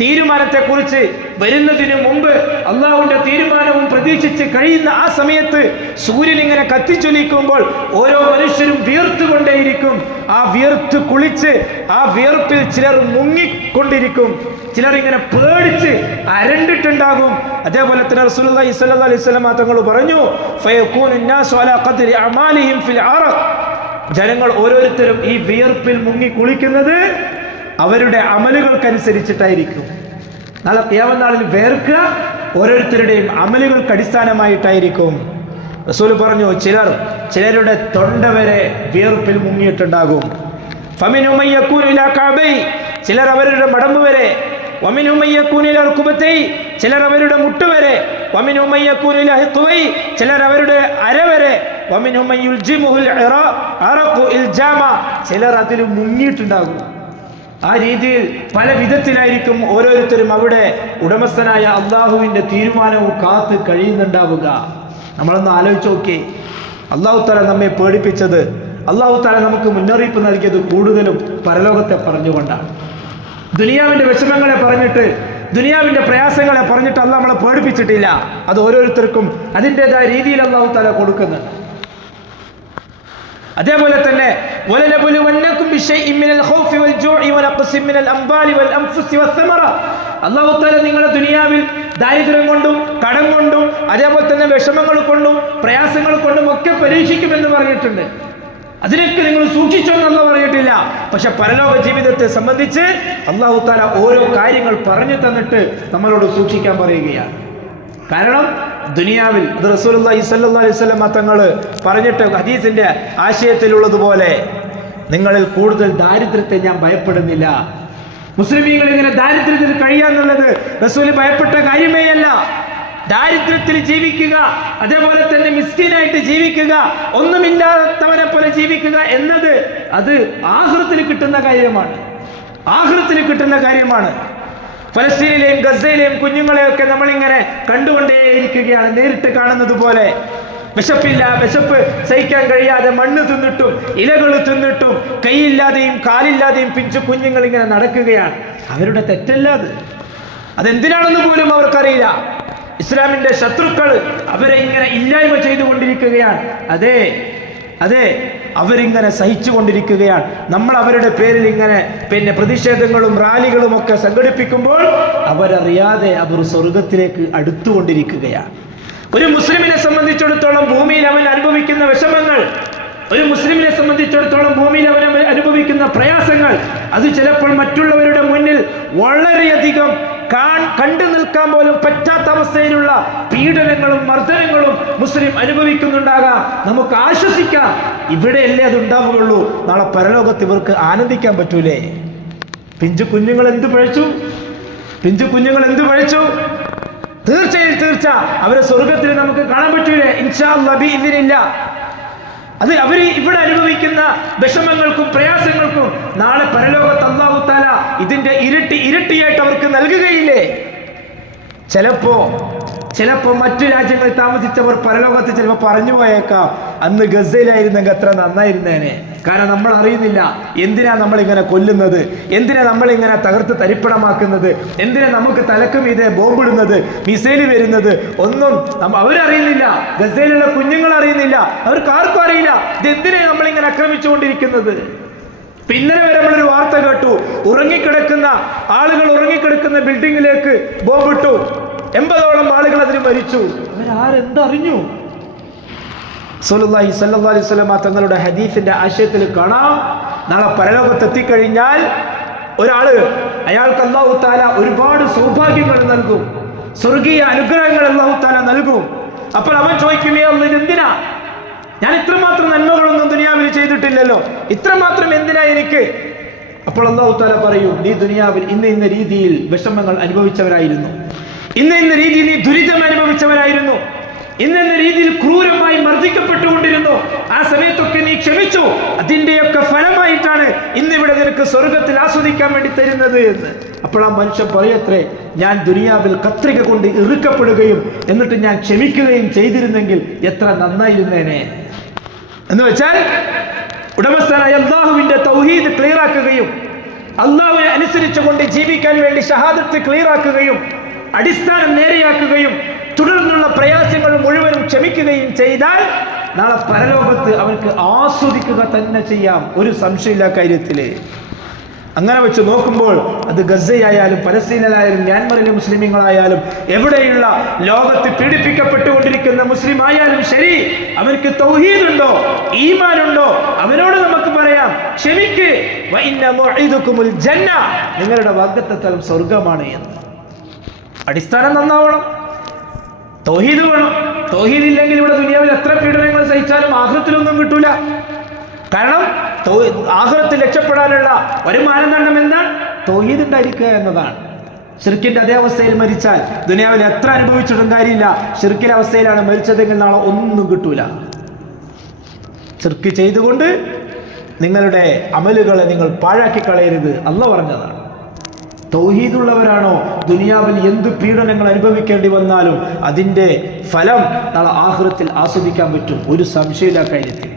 തീരുമാനത്തെക്കുറിച്ച് വരുന്നതിന് മുമ്പ് അള്ളാഹുവിന്റെ തീരുമാനവും പ്രതീക്ഷിച്ച് കഴിയുന്ന ആ സമയത്ത് സൂര്യൻ ഇങ്ങനെ കത്തിച്ചൊലിക്കുമ്പോൾ ഓരോ മനുഷ്യരും വിയർത്തുകൊണ്ടേയിരിക്കും. ആ വിയർത്ത് കുളിച്ച് ആ വിയർപ്പിൽ ചിലർ മുങ്ങിക്കൊണ്ടിരിക്കും, ചിലർ ഇങ്ങനെ പേടിച്ച് അരണ്ടിട്ടുണ്ടാകും. അതേപോലെ തന്നെ റസൂലുള്ളാഹി സ്വല്ലല്ലാഹു അലൈഹി വസല്ലം തങ്ങൾ പറഞ്ഞു, ഫയകൂനു നാസു അലാ ഖദ്രി അമാലിഹിം ഫിൽ അറഖ്, ജനങ്ങൾ ഓരോരുത്തരും ഈ വിയർപ്പിൽ മുങ്ങി കുളിക്കുന്നത് അവരുടെ അമലുകൾക്കനുസരിച്ചിട്ടായിരിക്കും. നാളെ ഖിയാമത്ത് നാളിൽ വേർക്കുക ഓരോരുത്തരുടെയും അമലുകൾക്ക് അടിസ്ഥാനമായിട്ടായിരിക്കും. റസൂൽ പറഞ്ഞു, ചിലരുടെ തൊണ്ട വരെ വിയർപ്പിൽ മുങ്ങിയിട്ടുണ്ടാകും. ഫമിൻഹും മൻ യകൂനു ഇലാ കഅബൈ, ചിലർ അവരുടെ മടമ്പ് വരെ. വമിൻഹും മൻ യകൂനു ഇലാ റുക്ബതൈ, ചിലർ അവരുടെ മുട്ട് വരെ. വമിൻഹും മൻ യകൂനു ഇലാ ഹിഖ്വൈ, ചിലർ അവരുടെ അര വരെ. വമിൻഹും മൻ യുൽജിമുൽ അറഖു ഇൽജാമ, ചിലർ അതിൽ മുങ്ങിയിട്ടുണ്ടാകും. ആ രീതിയിൽ പല വിധത്തിലായിരിക്കും ഓരോരുത്തരും അവിടെ ഉടമസ്ഥനായ അള്ളാഹുവിന്റെ തീരുമാനവും കാത്ത് കഴിയുന്നുണ്ടാവുക. നമ്മളൊന്ന് ആലോചിച്ച് നോക്കിയേ, അള്ളാഹു തആല നമ്മെ പേടിപ്പിച്ചത്, അള്ളാഹു തആല നമുക്ക് മുന്നറിയിപ്പ് നൽകിയത് കൂടുതലും പരലോകത്തെ പറഞ്ഞുകൊണ്ടാണ്. ദുനിയാവിന്റെ വിഷമങ്ങളെ പറഞ്ഞിട്ട്, ദുനിയാവിന്റെ പ്രയാസങ്ങളെ പറഞ്ഞിട്ട് അള്ളാഹ് നമ്മളെ പേടിപ്പിച്ചിട്ടില്ല. അത് ഓരോരുത്തർക്കും അതിൻ്റെതായ രീതിയിൽ അള്ളാഹു തആല കൊടുക്കുന്നുണ്ട്. അതേപോലെ തന്നെ അല്ലാഹു തആല നിങ്ങളെ ദുനിയാവിൽ ദാരിദ്ര്യം കൊണ്ടും കടം കൊണ്ടും അതേപോലെ തന്നെ വിഷമങ്ങൾ കൊണ്ടും പ്രയാസങ്ങൾ കൊണ്ടും ഒക്കെ പരീക്ഷിക്കുമെന്ന് പറഞ്ഞിട്ടുണ്ട്. അതിനൊക്കെ നിങ്ങൾ സൂക്ഷിച്ചോന്ന് അല്ലാഹു പറഞ്ഞിട്ടില്ല. പക്ഷെ പരലോക ജീവിതത്തെ സംബന്ധിച്ച് അല്ലാഹു തആല ഓരോ കാര്യങ്ങൾ പറഞ്ഞു തന്നിട്ട് നമ്മളോട് സൂക്ഷിക്കാൻ പറയുകയാണ്. കാരണം ദുനിയാവിൽ റസൂലുള്ളാഹി സ്വല്ലല്ലാഹു അലൈഹി വസല്ലം തങ്ങൾ പറഞ്ഞിട്ട് ഹദീസിന്റെ ആശയത്തിലുള്ളതുപോലെ, നിങ്ങളിൽ കൂടുതൽ ദാരിദ്ര്യത്തെ ഞാൻ ഭയപ്പെടുന്നില്ല. മുസ്ലിമീങ്ങൾ ഇങ്ങനെ ദാരിദ്ര്യത്തിൽ കഴിയാന്നുള്ളത് റസൂൽ ഭയപ്പെട്ട കാര്യമേയല്ല. ദാരിദ്ര്യത്തിൽ ജീവിക്കുക, അതേപോലെ തന്നെ മിസ്കീനായിട്ട് ജീവിക്കുക, ഒന്നുമില്ലാത്തവനെ പോലെ ജീവിക്കുക എന്നത് അത് ആഖിറത്തിൽ കിട്ടുന്ന കാര്യമാണ്, ആഖിറത്തിൽ കിട്ടുന്ന കാര്യമാണ്. ഫലസ്തീനിലെയും ഗസയിലെയും കുഞ്ഞുങ്ങളെയൊക്കെ നമ്മളിങ്ങനെ കണ്ടുകൊണ്ടേയിരിക്കുകയാണ്, നേരിട്ട് കാണുന്നത് പോലെ. വിശപ്പ് സഹിക്കാൻ കഴിയാതെ മണ്ണ് തിന്നിട്ടും ഇലകൾ തിന്നിട്ടും കൈയില്ലാതെയും കാലില്ലാതെയും പിഞ്ചു കുഞ്ഞുങ്ങൾ ഇങ്ങനെ നടക്കുകയാണ്. അവരുടെ തെറ്റല്ലാതെ അതെന്തിനാണെന്ന് പോലും അവർക്കറിയില്ല. ഇസ്ലാമിന്റെ ശത്രുക്കൾ അവരെ ഇങ്ങനെ ഇല്ലായ്മ ചെയ്തുകൊണ്ടിരിക്കുകയാണ്. അതെ അവരിങ്ങനെ സഹിച്ചു കൊണ്ടിരിക്കുകയാണ്. നമ്മൾ അവരുടെ പേരിൽ ഇങ്ങനെ പ്രതിഷേധങ്ങളും റാലികളും ഒക്കെ സംഘടിപ്പിക്കുമ്പോൾ അവരറിയാതെ അവർ സ്വർഗത്തിലേക്ക് അടുത്തുകൊണ്ടിരിക്കുകയാണ്. ഒരു മുസ്ലിമിനെ സംബന്ധിച്ചിടത്തോളം ഭൂമിയിൽ അവൻ അനുഭവിക്കുന്ന വിഷമങ്ങൾ, ഒരു മുസ്ലിമിനെ സംബന്ധിച്ചിടത്തോളം ഭൂമിയിൽ അവൻ അനുഭവിക്കുന്ന പ്രയാസങ്ങൾ, അത് ചിലപ്പോൾ മറ്റുള്ളവരുടെ മുന്നിൽ വളരെയധികം കണ്ടു നിൽക്കാൻ പോലും പറ്റാത്ത അവസ്ഥയിലുള്ള പീഡനങ്ങളും മർദ്ദനങ്ങളും മുസ്ലിം അനുഭവിക്കുന്നുണ്ടാകാം. നമുക്ക് ആശ്വസിക്കാം, ഇവിടെയല്ലേ അത് ഉണ്ടാവുകയുള്ളൂ, നാളെ പരലോകത്ത് ഇവർക്ക് ആനന്ദിക്കാൻ പറ്റൂലേ. പിഞ്ചു കുഞ്ഞുങ്ങൾ എന്ത് പഴിച്ചു? തീർച്ച അവരെ സ്വർഗത്തിൽ നമുക്ക് കാണാൻ പറ്റൂലേ? ഇൻഷാ അല്ലാഹ് ബിഇദ്നില്ലാ. അത് അവർ ഇവിടെ അനുഭവിക്കുന്ന വിഷമങ്ങൾക്കും പ്രയാസങ്ങൾക്കും നാളെ പരലോകത്ത് അല്ലാഹു തആല ഇതിന്റെ ഇരട്ടിയായിട്ട് അവർക്ക് നൽകുകയില്ലേ? ചിലപ്പോ മറ്റു രാജ്യങ്ങളിൽ താമസിച്ചവർ പരലോകത്ത് ചിലപ്പോൾ പറഞ്ഞു പോയേക്കാം, അന്ന് ഗസയിലായിരുന്നെങ്കിൽ എത്ര നന്നായിരുന്നേനെ. കാരണം നമ്മൾ അറിയുന്നില്ല എന്തിനാ നമ്മളിങ്ങനെ കൊല്ലുന്നത്, എന്തിനാ നമ്മളിങ്ങനെ തകർത്ത് തരിപ്പണമാക്കുന്നത്, എന്തിനാ നമുക്ക് തലക്ക് മീതെ ബോംബിടുന്നത്, മിസൈല് വരുന്നത്, ഒന്നും അവരറിയുന്നില്ല. ഗസയിലുള്ള കുഞ്ഞുങ്ങൾ അറിയുന്നില്ല, അവർക്ക് ആർക്കും അറിയില്ല ഇതെന്തിനാ നമ്മളിങ്ങനെ ആക്രമിച്ചുകൊണ്ടിരിക്കുന്നത്. ഇന്നലെ വരെ നമ്മളൊരു വാർത്ത കേട്ടു, ആളുകൾ ഉറങ്ങിക്കിടക്കുന്ന ബിൽഡിങ്ങിലേക്ക് ബോംബിട്ടു, 80ഓളം ആളുകൾ അതിന് മരിച്ചു. അവരാരെന്തറിഞ്ഞു? റസൂലുള്ളാഹി സ്വല്ലല്ലാഹു അലൈഹി വസല്ലം തങ്ങളുടെ ഹദീസിന്റെ ആശയത്തിൽ കാണാം, നാളെ പരലോകത്തെത്തിക്കഴിഞ്ഞാൽ അയാൾക്ക് അല്ലാഹു തആല ഒരുപാട് സൗഭാഗ്യങ്ങൾ നൽകും, സ്വർഗീയ അനുഗ്രഹങ്ങൾ അല്ലാഹു തആല നൽകും. അപ്പോൾ അവൻ ചോദിക്കും, ഇതെന്തിനാ? ഞാൻ ഇത്രമാത്രം നന്മകളൊന്നും ദുനിയാവിൽ ചെയ്തിട്ടില്ലല്ലോ, ഇത്രമാത്രം എന്തിനാ എനിക്ക്? അപ്പോൾ അല്ലാഹു തആല പറയും, നീ ദുനിയാവിൽ ഇന്ന രീതിയിൽ വിഷമങ്ങൾ അനുഭവിച്ചവരായിരുന്നു, ഇന്ന രീതിയിൽ നീ ദുരിതം അനുഭവിച്ചവരായിരുന്നു, ഇന്ന രീതിയിൽ ക്രൂരമായി മർദ്ദിക്കപ്പെട്ടുകൊണ്ടിരുന്നു, ആ സമയത്തൊക്കെ നീ ക്ഷമിച്ചു, അതിന്റെയൊക്കെ ഫലമായിട്ടാണ് ഇന്നിവിടെ നിനക്ക് സ്വർഗത്തിൽ ആസ്വദിക്കാൻ വേണ്ടി തരുന്നത് എന്ന്. അപ്പോൾ ആ മനുഷ്യൻ പറയത്രേ, ഞാൻ ദുനിയാവിൽ കത്രിക കൊണ്ട് ഇറുക്കപ്പെടുകയും എന്നിട്ട് ഞാൻ ക്ഷമിക്കുകയും ചെയ്തിരുന്നെങ്കിൽ എത്ര നന്നായിരുന്നേനെ. എന്ന് വെച്ചാൽ ഉടമസ്ഥനായ അല്ലാഹുവിന്റെ തൗഹീദ് ക്ലിയർ ആക്കുകയും അല്ലാഹുവിനെ അനുസരിച്ചുകൊണ്ട് ജീവിക്കാൻ വേണ്ടി ഷഹാദത്ത് ക്ലിയർ ആക്കുകയും അടിസ്ഥാനം നേരെയാക്കുകയും തുടർന്നുള്ള പ്രയാസങ്ങൾ മുഴുവനും ക്ഷമിക്കുകയും ചെയ്താൽ നാളെ പരലോകത്ത് അവർക്ക് ആസ്വദിക്കുക തന്നെ ചെയ്യാം, ഒരു സംശയമില്ല കാര്യത്തില്. അങ്ങനെ വെച്ച് നോക്കുമ്പോൾ അത് ഗസയായാലും പലസ്തീനിലായാലും മ്യാൻമറിലെ മുസ്ലിമീങ്ങളായാലും എവിടെയുള്ള ലോകത്ത് പീഡിപ്പിക്കപ്പെട്ടുകൊണ്ടിരിക്കുന്ന മുസ്ലിം ആയാലും ശരി, അവർക്ക് തൗഹീദുണ്ടോ, ഈമാനുണ്ടോ, അവനോട് നമുക്ക് പറയാം, ക്ഷമിക്ക്, വഇന്ന മൗഇദുകുമുൽ ജന്ന, നിങ്ങളുടെ വാഗ്ദത്തം സ്വർഗമാണ് എന്ന്. അടിസ്ഥാനം നന്നാവണം, തൗഹീദ് വേണം. തൗഹീദ് ഇല്ലെങ്കിൽ ഇവിടെ ദുനിയാവിൽ എത്ര പീഡനങ്ങൾ സഹിച്ചാലും ആഖിറത്തിലൊന്നും കിട്ടൂല. കാരണം ആഖിറത്തിൽ രക്ഷപ്പെടാനുള്ള ഒരു മാനദണ്ഡം എന്താണ്? തൗഹീദ് ഉണ്ടായിരിക്കുക എന്നതാണ്. ശിർക്കിന്റെ അതേ അവസ്ഥയിൽ മരിച്ചാൽ ദുനിയാവിൽ എത്ര അനുഭവിച്ചിട്ടും കാര്യമില്ല. ശിർക്കിന്റെ അവസ്ഥയിലാണ് മരിച്ചതെങ്കിൽ നാളെ ഒന്നും കിട്ടൂല. ശിർക്ക് ചെയ്തുകൊണ്ട് നിങ്ങളുടെ അമലുകളെ നിങ്ങൾ പാഴാക്കി കളയരുത്, അല്ലാഹു പറഞ്ഞതാണ്. തൗഹീദുള്ളവരാണോ ദുനിയാവിൽ എന്ത് പീഡനങ്ങൾ അനുഭവിക്കേണ്ടി വന്നാലും അതിന്റെ ഫലം നാളെ ആഖിറത്തിൽ ആസ്വദിക്കാൻ പറ്റും, ഒരു സംശയമില്ല കാര്യത്തിൽ.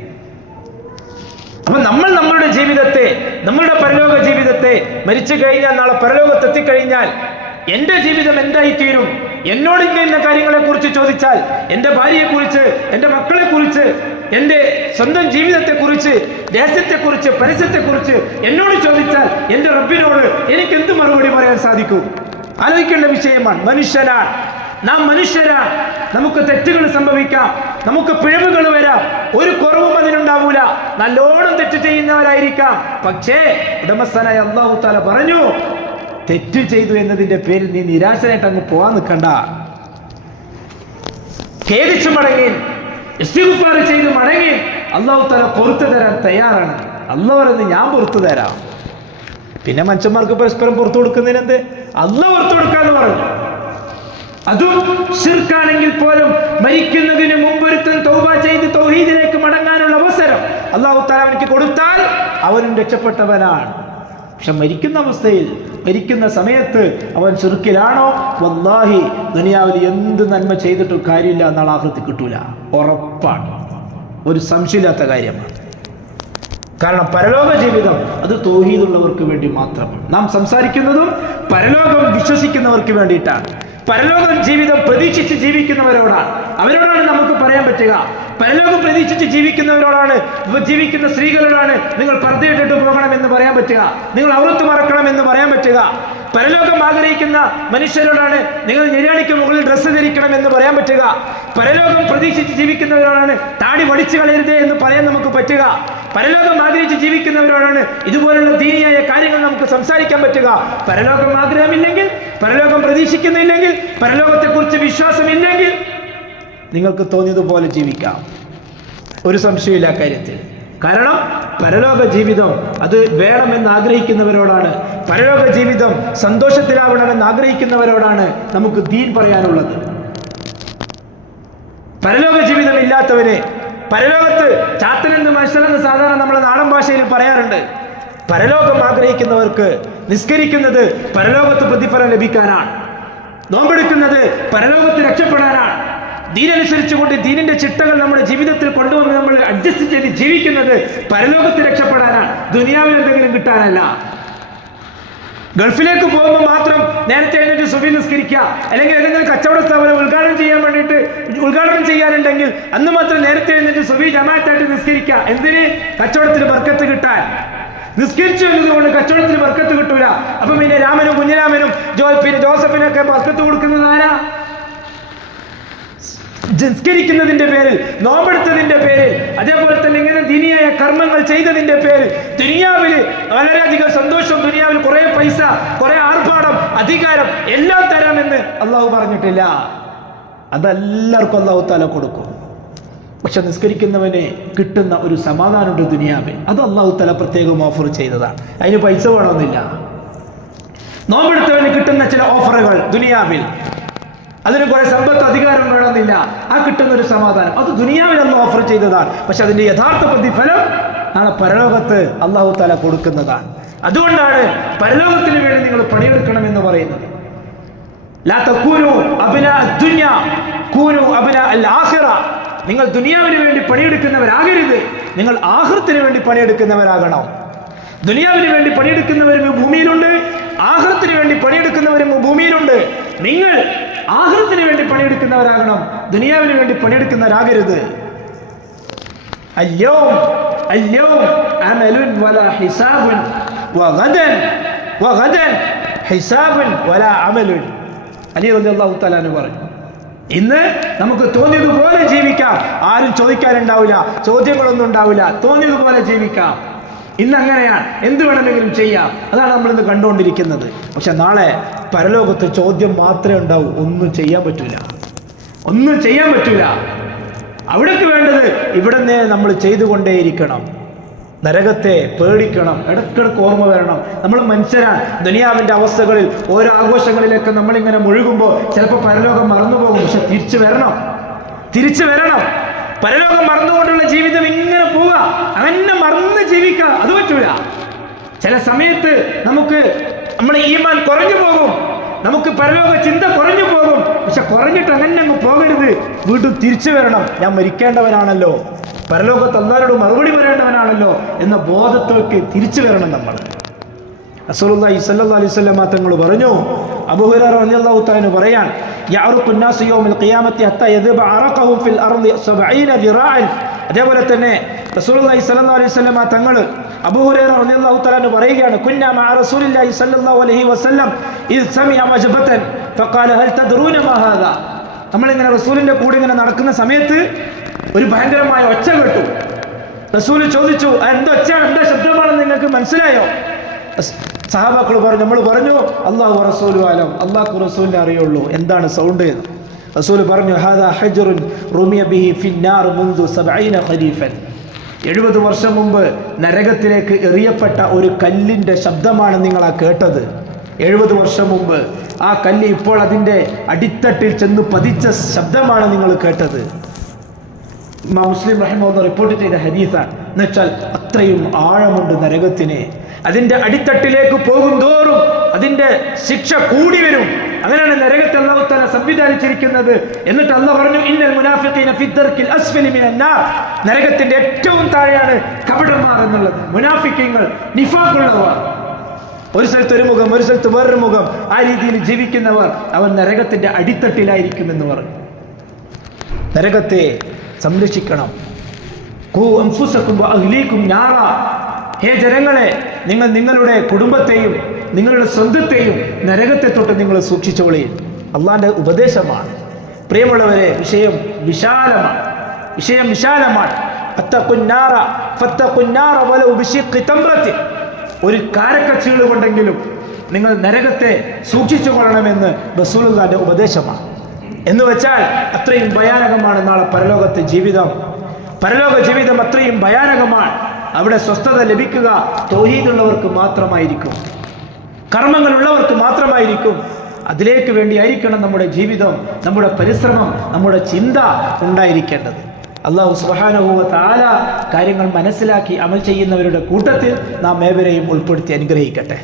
അപ്പൊ നമ്മൾ നമ്മളുടെ ജീവിതത്തെ, നമ്മളുടെ പരലോക ജീവിതത്തെ, മരിച്ചു കഴിഞ്ഞാൽ നാളെ പരലോകത്തെത്തിക്കഴിഞ്ഞാൽ എന്റെ ജീവിതം എന്തായിത്തീരും, എന്നോട് ഇന്ന കാര്യങ്ങളെ കുറിച്ച് ചോദിച്ചാൽ, എൻ്റെ ഭാര്യയെക്കുറിച്ച്, എൻ്റെ മക്കളെക്കുറിച്ച്, എൻ്റെ സ്വന്തം ജീവിതത്തെക്കുറിച്ച്, ദേശത്തെക്കുറിച്ച്, പരിസരത്തെക്കുറിച്ച് എന്നോട് ചോദിച്ചാൽ എൻ്റെ റബ്ബിനോട് എനിക്ക് എന്ത് മറുപടി പറയാൻ സാധിക്കും? ആലോചിക്കേണ്ട വിഷയമാണ്. നാം മനുഷ്യരാണ്, നമുക്ക് തെറ്റുകൾ സംഭവിക്കാം, നമുക്ക് പിഴവുകൾ വരാം, ഒരു കുറവും അതിനുണ്ടാവൂല, നല്ലോണം തെറ്റ് ചെയ്യുന്നവരായിരിക്കാം. പക്ഷേ ഉടമസ്ഥനായ അല്ലാഹു തആല പറഞ്ഞു, തെറ്റ് ചെയ്തു എന്നതിന്റെ പേരിൽ നീ നിരാശനായിട്ട് അങ്ങ് പോവാൻ നിൽക്കണ്ട. ഖേദിച്ചു മടങ്ങി, ഇസ്തിഗ്ഫാർ ചെയ്ത് മടങ്ങി, അല്ലാഹു തആല പുറത്തു തരാൻ തയ്യാറാണ്. അല്ലാഹു പറയുന്നത്, ഞാൻ പുറത്തു തരാം. പിന്നെ മനുഷ്യന്മാർക്ക് പരസ്പരം പുറത്തു കൊടുക്കുന്നതിനെന്ത്? അല്ലാഹു പുറത്തു കൊടുക്കാന്ന് പറഞ്ഞു. അതും ശിർക്കാണെങ്കിൽ പോലും മരിക്കുന്നതിന് മുമ്പൊരുത്തൻ തൗബ ചെയ്ത് തൗഹീദിലേക്ക് മടങ്ങാനുള്ള അവസരം അല്ലാഹു തആല അവനിക്ക് കൊടുത്താൽ അവനും രക്ഷപ്പെട്ടവനാണ്. പക്ഷെ മരിക്കുന്ന സമയത്ത് അവൻ ശിർക്കിലാണോ, വല്ലാഹി ദുനിയാവിൽ എന്ത് നന്മ ചെയ്തിട്ടും കാര്യമില്ല, എന്നാൾ ആഖിറത്തിൽ കിട്ടൂല. ഉറപ്പാണ്, ഒരു സംശയമില്ലാത്ത കാര്യമാണ്. കാരണം പരലോക ജീവിതം അത് തൗഹീദുള്ളവർക്ക് വേണ്ടി മാത്രമാണ്. നാം സംസാരിക്കുന്നതും പരലോകം വിശ്വസിക്കുന്നവർക്ക് വേണ്ടിയിട്ടാണ്. പരലോക ജീവിതം പ്രതീക്ഷിച്ച് ജീവിക്കുന്നവരോടാണ്, അവരോടാണ് നമുക്ക് പറയാൻ പറ്റുക. പരലോകം പ്രതീക്ഷിച്ച് ജീവിക്കുന്നവരോടാണ്, ജീവിക്കുന്ന സ്ത്രീകളോടാണ് നിങ്ങൾ പർദ്ദയിട്ടിട്ട് പോകണമെന്ന് പറയാൻ പറ്റുക, നിങ്ങൾ ഔറത്ത് മറക്കണമെന്ന് പറയാൻ പറ്റുക. പരലോകം ആഗ്രഹിക്കുന്ന മനുഷ്യരോടാണ് നിങ്ങൾ നിര്യാണിക്ക് മുകളിൽ ഡ്രസ്സ് ധരിക്കണം എന്ന് പറയാൻ പറ്റുക. പരലോകം പ്രതീക്ഷിച്ച് ജീവിക്കുന്നവരോടാണ് താടി വടിച്ചു കളയരുതേ എന്ന് പറയാൻ നമുക്ക് പറ്റുക. പരലോകം ആഗ്രഹിച്ച് ജീവിക്കുന്നവരോടാണ് ഇതുപോലുള്ള ദീനിയായ കാര്യങ്ങൾ നമുക്ക് സംസാരിക്കാൻ പറ്റുക. പരലോകം ആഗ്രഹമില്ലെങ്കിൽ, പരലോകം പ്രതീക്ഷിക്കുന്നില്ലെങ്കിൽ, പരലോകത്തെക്കുറിച്ച് വിശ്വാസമില്ലെങ്കിൽ നിങ്ങൾക്ക് തോന്നിയതുപോലെ ജീവിക്കാം, ഒരു സംശയമില്ല കാര്യത്തിൽ. കാരണം പരലോക ജീവിതം അത് വേണമെന്ന് ആഗ്രഹിക്കുന്നവരോടാണ്, പരലോക ജീവിതം സന്തോഷത്തിലാവണമെന്ന് ആഗ്രഹിക്കുന്നവരോടാണ് നമുക്ക് ദീൻ പറയാനുള്ളത്. പരലോക ജീവിതം ഇല്ലാത്തവന്, പരലോകത്ത് ചാത്തനെന്ന് മനുഷ്യരെന്ന് സാധാരണ നമ്മുടെ നാടൻ ഭാഷയിൽ പറയാറുണ്ട്. പരലോകം ആഗ്രഹിക്കുന്നവർക്ക് നിസ്കരിക്കുന്നത് പരലോകത്ത് പ്രതിഫലം ലഭിക്കാനാണ്, നോമ്പെടുക്കുന്നത് പരലോകത്ത് രക്ഷപ്പെടാനാണ്, ദീനനുസരിച്ചുകൊണ്ട് ദീനിന്റെ ചിട്ടകൾ നമ്മുടെ ജീവിതത്തിൽ കൊണ്ടുവന്ന് നമ്മൾ അഡ്ജസ്റ്റ് ചെയ്ത് ജീവിക്കുന്നത് പരലോകത്ത് രക്ഷപ്പെടാനാണ്, ദുനിയാവിൽ എന്തെങ്കിലും കിട്ടാനല്ല. ഗൾഫിലേക്ക് പോകുമ്പോൾ മാത്രം നേരത്തെ എഴുന്നേറ്റ് സുബഹി നിസ്കരിക്കുക, അല്ലെങ്കിൽ ഏതെങ്കിലും കച്ചവട സ്ഥാപനം ഉദ്ഘാടനം ചെയ്യാനുണ്ടെങ്കിൽ അന്ന് മാത്രം നേരത്തെ എഴുന്നേറ്റ് സുബഹി ജമാഅത്തായിട്ട് നിസ്കരിക്കുക. എന്തിന്? കച്ചവടത്തിന് ബർക്കത്ത് കിട്ടാൻ. നിസ്കരിച്ചു എന്നതുകൊണ്ട് കച്ചവടത്തിന് ബർക്കത്ത് കിട്ടൂല. അപ്പൊ പിന്നെ രാമനും കുഞ്ഞിരാമനും ജോസഫിനൊക്കെ ബർക്കത്ത് കൊടുക്കുന്നത് ആരാ? നിസ്കരിക്കുന്നതിന്റെ പേരിൽ, നോമ്പെടുത്തതിന്റെ പേരിൽ, അതേപോലെ തന്നെ ഇങ്ങനെ ദീനിയായ കർമ്മങ്ങൾ ചെയ്തതിന്റെ പേരിൽ ദുനിയാവിൽ വളരെയധികം സന്തോഷം, ദുനിയാവിൽ കുറെ പൈസ, കുറെ ആർഭാടം, അധികാരം എല്ലാം തരാമെന്ന് അള്ളാഹു പറഞ്ഞിട്ടില്ല. അതെല്ലാവർക്കും അള്ളാഹു തആല കൊടുക്കും. പക്ഷെ നിസ്കരിക്കുന്നവന് കിട്ടുന്ന ഒരു സമാധാനമുണ്ട് ദുനിയാവിൽ, അത് അള്ളാഹു തആല പ്രത്യേകം ഓഫർ ചെയ്തതാണ്. അതിന് പൈസ വേണമെന്നില്ല. നോമ്പെടുത്തവന് കിട്ടുന്ന ചില ഓഫറുകൾ ദുനിയാവിൽ, അതിന് കുറെ സമ്പത്ത് അധികാരം വേണമെന്നില്ല, ആ കിട്ടുന്ന ഒരു സമാധാനം അത് ദുനിയാവിൽ അള്ളാഹു ഓഫർ ചെയ്തതാണ്. പക്ഷെ അതിന്റെ യഥാർത്ഥ പ്രതിഫലം നാളെ പരലോകത്ത് അള്ളാഹു തആല കൊടുക്കുന്നതാണ്. അതുകൊണ്ടാണ് പരലോകത്തിന് വേണ്ടി നിങ്ങൾ പണിയെടുക്കണം എന്ന് പറയുന്നത്. ലാ തകൂനു അബ്നാ അദ്ദുനിയ കൂനു അബ്നാ അൽ ആഖിറ. നിങ്ങൾ ദുനിയാവിന് വേണ്ടി പണിയെടുക്കുന്നവരാകരുത്, നിങ്ങൾ ആഖിറത്തിന് വേണ്ടി പണിയെടുക്കുന്നവരാകണം. ദുനിയാവിന് വേണ്ടി പണിയെടുക്കുന്നവരും ഭൂമിയിലുണ്ട്, ആഖിറത്തിന് വേണ്ടി പണിയെടുക്കുന്നവരും ഭൂമിയിലുണ്ട്. നിങ്ങൾ ആഖിറത്തിന് വേണ്ടി പണിയെടുക്കുന്നവരാകണം, ദുനിയാവിന് വേണ്ടി പണിയെടുക്കുന്നവരാകരുത്. അൽയൗം അമലുൻ വലാ ഹിസാബുൻ വഗദൻ ഹിസാബുൻ വലാ അമലുൻ. അലി റളിയല്ലാഹു തആല അൻഹു പറഞ്ഞു, ഇന്ന് നമുക്ക് തോന്നിയതുപോലെ ജീവിക്കാം, ആരും ചോദിക്കാനുണ്ടാവില്ല, ചോദ്യങ്ങളൊന്നും ഉണ്ടാവില്ല, തോന്നിയതുപോലെ ജീവിക്കാം. ഇന്ന് അങ്ങനെയാണ്, എന്ത് വേണമെങ്കിലും ചെയ്യാം. അതാണ് നമ്മൾ ഇന്ന് കണ്ടുകൊണ്ടിരിക്കുന്നത്. പക്ഷെ നാളെ പരലോകത്ത് ചോദ്യം മാത്രമേ ഉണ്ടാവൂ, ഒന്നും ചെയ്യാൻ പറ്റൂല. അവിടേക്ക് വേണ്ടത് ഇവിടെ നമ്മൾ ചെയ്തുകൊണ്ടേയിരിക്കണം. നരകത്തെ പേടിക്കണം, ഇടയ്ക്കിടയ്ക്ക് ഓർമ്മ വരണം. നമ്മൾ മനുഷ്യരാണ്. ദുനിയാവിന്റെ അവസ്ഥകളിൽ ഓരോ ആഘോഷങ്ങളിലൊക്കെ നമ്മളിങ്ങനെ മുഴുകുമ്പോൾ ചിലപ്പോൾ പരലോകം മറന്നുപോകും. പക്ഷെ തിരിച്ചു വരണം. പരലോകം മറന്നുകൊണ്ടുള്ള ജീവിതം ഇങ്ങനെ പോവുക, അങ്ങനെ മറന്ന് ജീവിക്കുക, അത് പറ്റൂല. ചില സമയത്ത് നമ്മുടെ ഈമാൻ കുറഞ്ഞു പോകും, നമുക്ക് പരലോക ചിന്ത കുറഞ്ഞു പോകും. പക്ഷെ കുറഞ്ഞിട്ട് അങ്ങനെ അങ്ങ് പോകരുത്, വീണ്ടും തിരിച്ചു വരണം. ഞാൻ മരിക്കേണ്ടവനാണല്ലോ, പരലോകത്ത് അല്ലാഹുവോട് മറുപടി പറയേണ്ടവനാണല്ലോ എന്ന ബോധത്തോക്ക് തിരിച്ചു വരണം നമ്മൾ. റസൂലുള്ളാഹി സ്വല്ലല്ലാഹു അലൈഹി വസല്ലം തങ്ങൾ പറഞ്ഞു, അബൂ ഹുറൈറ റളിയല്ലാഹു തആല പറയാൻ, യഅറുഖു നാസു യൗമൽ ഖിയാമത്തി ഹത്താ യദ്ബ അറഖഹും ഫിൽ അർളി 70 ദിറാഅൻ. അതേപോലെ തന്നെ റസൂലുള്ളാഹി സ്വല്ലല്ലാഹു അലൈഹി വസല്ലം തങ്ങൾ അബൂ ഹുറൈറ റളിയല്ലാഹു തആല പറയുകയാണ്, കുന്നാ മഅ റസൂലില്ലാഹി സ്വല്ലല്ലാഹു അലൈഹി വസല്ലം ഇദ് സമിഅ മജ്ബതൻ ഫഖാല ഹൽ തദ്റൂന മാ ഹാദാ. നമ്മളിങ്ങനെ റസൂലിന്റെ കൂടെ ഇങ്ങനെ നടക്കുന്ന സമയത്ത് ഒരു ഭയങ്കരമായ ഒച്ച കേട്ടു. റസൂൽ ചോദിച്ചു, എന്താ ശബ്ദമാണെന്ന് നിങ്ങൾക്ക് മനസ്സിലായോ? സഹാബാക്കൾ പറഞ്ഞു, നമ്മൾ പറഞ്ഞു അല്ലാഹു റസൂലു അലം, അല്ലാഹു റസൂലിനെ അറിയുള്ളൂ എന്താണ് സൗണ്ട്. റസൂൽ പറഞ്ഞു, ഹാദാ ഹജ്റുൻ റുമിയ ബിഹി ഫിന്നാർ മുൻദു 70 ഖരീഫൻ. 70 വർഷം മുമ്പ് നരകത്തിലേക്ക് എറിയപ്പെട്ട ഒരു കല്ലിന്റെ ശബ്ദമാണ് നിങ്ങൾ ആ കേട്ടത്. 70 വർഷം മുമ്പ് ആ കല്ല് ഇപ്പോൾ അതിന്റെ അടിത്തട്ടിൽ ചെന്ന് പതിച്ച ശബ്ദമാണ് നിങ്ങൾ കേട്ടത്. മുസ്ലിം റഹിമഹുല്ലാഹ് റിപ്പോർട്ട് ചെയ്ത ഹദീസാണ്. എന്നുവെച്ചാൽ അത്രയും ആഴമുണ്ട് നരകത്തിന്. അതിന്റെ അടിത്തട്ടിലേക്ക് പോകും തോറും അതിന്റെ ശിക്ഷ കൂടി വരും. അങ്ങനെയാണ് നരകത്തെ അല്ലാഹു തആല സംവിധാനിച്ചിരിക്കുന്നത്. എന്നിട്ട് അല്ലാഹു പറഞ്ഞു, ഇന്നൽ മുനാഫിഖീന ഫിദ്ദർക്കിൽ അസ്ഫലി മിനൻ നാർ, നരകത്തിന്റെ ഏറ്റവും താഴെയാണ് കപടന്മാർ എന്നുള്ളത്. മുനാഫിഖീങ്ങൾ, നിഫാഖുള്ളവർ, ഒരു സ്ഥലത്ത് ഒരു മുഖം, ഒരു സ്ഥലത്ത് വേറൊരു മുഖം, ആ രീതിയിൽ ജീവിക്കുന്നവർ, അവൻ നരകത്തിന്റെ അടിത്തട്ടിലായിരിക്കുമെന്ന് പറഞ്ഞു. നരകത്തെ സംരക്ഷിക്കണം. ഖൂ അൻഫുസകും വഅഹ്ലീകും നാറ, ഹേ ജനങ്ങളെ, നിങ്ങൾ നിങ്ങളുടെ കുടുംബത്തെയും നിങ്ങളുടെ സ്വന്തത്തെയും നരകത്തെ തൊട്ട് നിങ്ങൾ സൂക്ഷിച്ചുകൊള്ളുകയും. അള്ളാന്റെ ഉപദേശമാണ്. പ്രിയമുള്ളവരെ, വിഷയം വിശാലമാണ്. അത്തഖുന്നാറ ഫത്തഖുന്നാറ വലൗ ബിശിഖ്ഖി തംറത്തിൻ, ഒരു കാരക്കച്ചീള് കൊണ്ടെങ്കിലും നിങ്ങൾ നരകത്തെ സൂക്ഷിച്ചു കൊള്ളണമെന്ന് റസൂലുള്ളാഹിന്റെ ഉപദേശമാണ്. എന്ന് വെച്ചാൽ അത്രയും ഭയാനകമാണ് നാളെ പരലോകത്തെ ജീവിതം. പരലോക ജീവിതം അത്രയും ഭയാനകമാണ്. അവിടെ സ്വസ്ഥത ലഭിക്കുക തൗഹീദുള്ളവർക്ക് മാത്രമായിരിക്കും, കർമ്മങ്ങളുള്ളവർക്ക് മാത്രമായിരിക്കും. അതിലേക്ക് വേണ്ടിയായിരിക്കണം നമ്മുടെ ജീവിതം, നമ്മുടെ പരിശ്രമം, നമ്മുടെ ചിന്ത ഉണ്ടായിരിക്കേണ്ടത്. അല്ലാഹു സുബ്ഹാനഹു വ തആല കാര്യങ്ങൾ മനസ്സിലാക്കി അമൽ ചെയ്യുന്നവരുടെ കൂട്ടത്തിൽ നാം ഏവരെയും ഉൾപ്പെടുത്തി അനുഗ്രഹിക്കട്ടെ.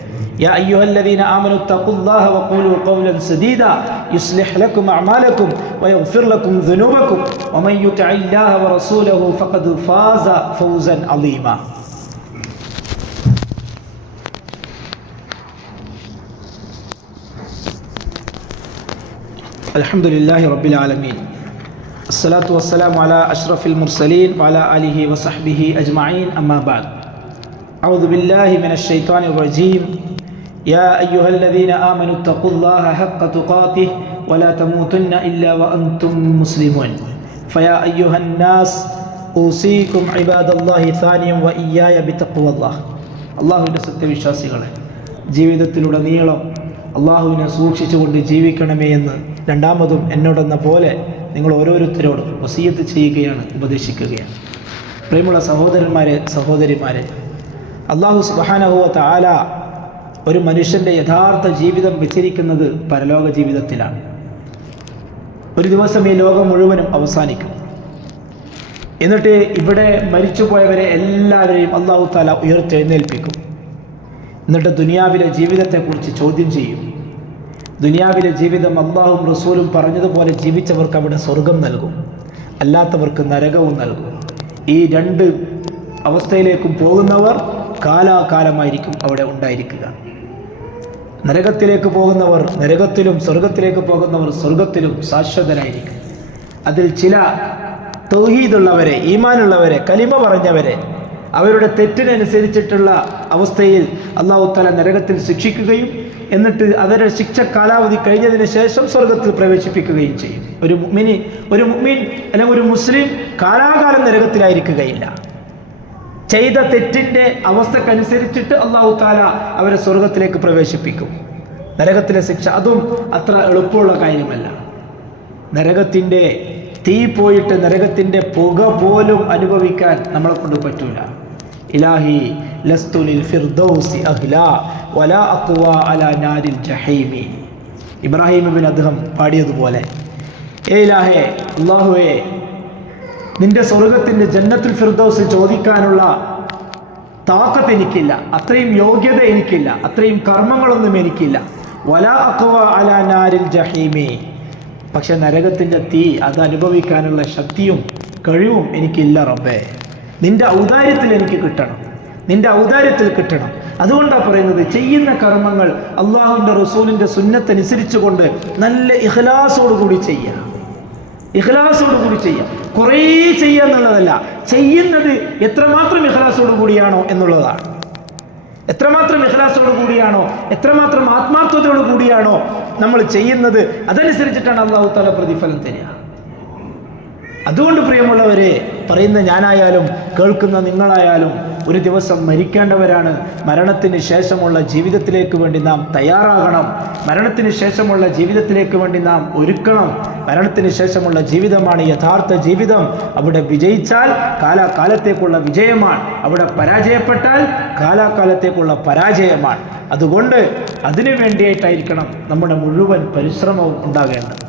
യാ അയ്യുഹല്ലദീന ആമനു തഖുല്ലാഹ വഖൂലു ഖൗലൻ സദീദാ യുസ്ലിഹ് ലക്കും അഅമാലക്കും വയഗ്ഫിർ ലക്കും ദുനൂബക്കും വമൻ യുതിഇല്ലാഹ വറസൂലഹു ഫഖദ് ഫാസ ഫൗസൻ അളീമാ. അൽഹംദുലില്ലാഹി റബ്ബിൽ ആലമീൻ. الصلاة والسلام على أشرف المرسلين وعلى آله وصحبه أجمعين. أما بعد، أعوذ بالله من الشيطان الرجيم. يا أيها الذين آمنوا اتقوا الله حق تقاته ولا تموتن إلا وأنتم مسلمون. فيا أيها الناس أوصيكم عباد الله ثانيا وإياي بتقوى الله. അള്ളാഹുവിൻ്റെ സത്യവിശ്വാസികളെ, ജീവിതത്തിലുടനീളം അള്ളാഹുവിനെ സൂക്ഷിച്ചുകൊണ്ട് ജീവിക്കണമേ എന്ന് രണ്ടാമതും എന്നോടെന്ന പോലെ നിങ്ങൾ ഓരോരുത്തരോടും വസിയത്ത് ചെയ്യുകയാണ്, ഉപദേശിക്കുകയാണ്. പ്രിയമുള്ള സഹോദരന്മാരെ, സഹോദരിമാരെ, അല്ലാഹു സുബ്ഹാനഹു വ തആല ഒരു മനുഷ്യൻ്റെ യഥാർത്ഥ ജീവിതം വെച്ചിരിക്കുന്നത് പരലോക ജീവിതത്തിലാണ്. ഒരു ദിവസം ഈ ലോകം മുഴുവനും അവസാനിക്കും. എന്നിട്ട് ഇവിടെ മരിച്ചുപോയവരെ എല്ലാവരെയും അല്ലാഹു തആല ഉയർത്തെഴുന്നേൽപ്പിക്കും. എന്നിട്ട് ദുനിയാവിലെ ജീവിതത്തെക്കുറിച്ച് ചോദ്യം ചെയ്യും. ദുനിയാവിലെ ജീവിതം അല്ലാഹും റസൂലും പറഞ്ഞതുപോലെ ജീവിച്ചവർക്ക് അവിടെ സ്വർഗം നൽകും, അല്ലാത്തവർക്ക് നരകവും നൽകും. ഈ രണ്ട് അവസ്ഥയിലേക്കും പോകുന്നവർ കാലാകാലമായിരിക്കും അവിടെ ഉണ്ടായിരിക്കുക. നരകത്തിലേക്ക് പോകുന്നവർ നരകത്തിലും, സ്വർഗത്തിലേക്ക് പോകുന്നവർ സ്വർഗത്തിലും ശാശ്വതരായിരിക്കും. അതിൽ ചില തൗഹീദുള്ളവരെ, ഈമാനുള്ളവരെ, കലിമ പറഞ്ഞവരെ അവരുടെ തെറ്റിനനുസരിച്ചിട്ടുള്ള അവസ്ഥയിൽ അല്ലാഹു തആല നരകത്തിൽ ശിക്ഷിക്കുകയും എന്നിട്ട് അവരുടെ ശിക്ഷ കാലാവധി കഴിഞ്ഞതിന് ശേഷം സ്വർഗത്തിൽ പ്രവേശിപ്പിക്കുകയും ചെയ്യും. ഒരു മുഅ്മിൻ അല്ലെങ്കിൽ ഒരു മുസ്ലിം കാലാകാലം നരകത്തിലായിരിക്കുകയില്ല. ചെയ്ത തെറ്റിൻ്റെ അവസ്ഥക്കനുസരിച്ചിട്ട് അല്ലാഹു തആല അവരെ സ്വർഗത്തിലേക്ക് പ്രവേശിപ്പിക്കും. നരകത്തിലെ ശിക്ഷ അതും അത്ര എളുപ്പമുള്ള കാര്യമല്ല. നരകത്തിൻ്റെ തീ പോയിട്ട് നരകത്തിൻ്റെ പുക പോലും അനുഭവിക്കാൻ നമ്മളെ കൊണ്ട് പറ്റൂല. ഇലാഹി ലസ്തു ലിൽ ഫിർദൗസി അഹ്ലാ വലാ അഖ്വാ അലാ നാരിൽ ജഹീമി. ഇബ്രാഹിം ഇബ്നു അദ്ഹം പാടിയതുപോലെ, ഏ ഇലാഹേ, അല്ലാഹുവേ, നിന്റെ സ്വർഗത്തിൻ്റെ ജന്നത്തുൽ ഫിർദൗസ് ചോദിക്കാനുള്ള താക്കത്ത് എനിക്കില്ല, അത്രയും യോഗ്യത എനിക്കില്ല, അത്രയും കർമ്മങ്ങളൊന്നും എനിക്കില്ല. വലാ അഖ്വാ അലാ നാരിൽ ജഹീമി, പക്ഷെ നരകത്തിൻ്റെ തീ അത് അനുഭവിക്കാനുള്ള ശക്തിയും കഴിവും എനിക്കില്ല റബ്ബേ. നിന്റെ ഔദാര്യത്തിൽ എനിക്ക് കിട്ടണം, നിന്റെ ഔദാര്യത്തിൽ കിട്ടണം. അതുകൊണ്ടാണ് പറയുന്നത്, ചെയ്യുന്ന കർമ്മങ്ങൾ അള്ളാഹുവിൻ്റെ റസൂലിൻ്റെ സുന്നത്തനുസരിച്ചുകൊണ്ട് നല്ല ഇഖ്ലാസോടുകൂടി ചെയ്യുക. ഇഖ്ലാസോടുകൂടി ചെയ്യുക. കുറേ ചെയ്യുക എന്നുള്ളതല്ല, ചെയ്യുന്നത് എത്രമാത്രം ഇഖ്ലാസോടു കൂടിയാണോ എന്നുള്ളതാണ്. എത്രമാത്രം ഇഖ്ലാസോടു കൂടിയാണോ, എത്രമാത്രം ആത്മാർത്ഥതയോടു കൂടിയാണോ നമ്മൾ ചെയ്യുന്നത്, അതനുസരിച്ചിട്ടാണ് അല്ലാഹു തആല പ്രതിഫലം തരിക. അതുകൊണ്ട് പ്രിയമുള്ളവരെ, പറയുന്ന ഞാനായാലും കേൾക്കുന്ന നിങ്ങളായാലും ഒരു ദിവസം മരിക്കേണ്ടവരാണ്. മരണത്തിന് ശേഷമുള്ള ജീവിതത്തിലേക്ക് വേണ്ടി നാം തയ്യാറാകണം. മരണത്തിന് ശേഷമുള്ള ജീവിതത്തിലേക്ക് വേണ്ടി നാം ഒരുക്കണം. മരണത്തിന് ശേഷമുള്ള ജീവിതമാണ് യഥാർത്ഥ ജീവിതം. അവിടെ വിജയിച്ചാൽ കാലാകാലത്തേക്കുള്ള വിജയമാണ്, അവിടെ പരാജയപ്പെട്ടാൽ കാലാകാലത്തേക്കുള്ള പരാജയമാണ്. അതുകൊണ്ട് അതിനു വേണ്ടിയിട്ടായിരിക്കണം നമ്മുടെ മുഴുവൻ പരിശ്രമവും ഉണ്ടാകേണ്ടത്.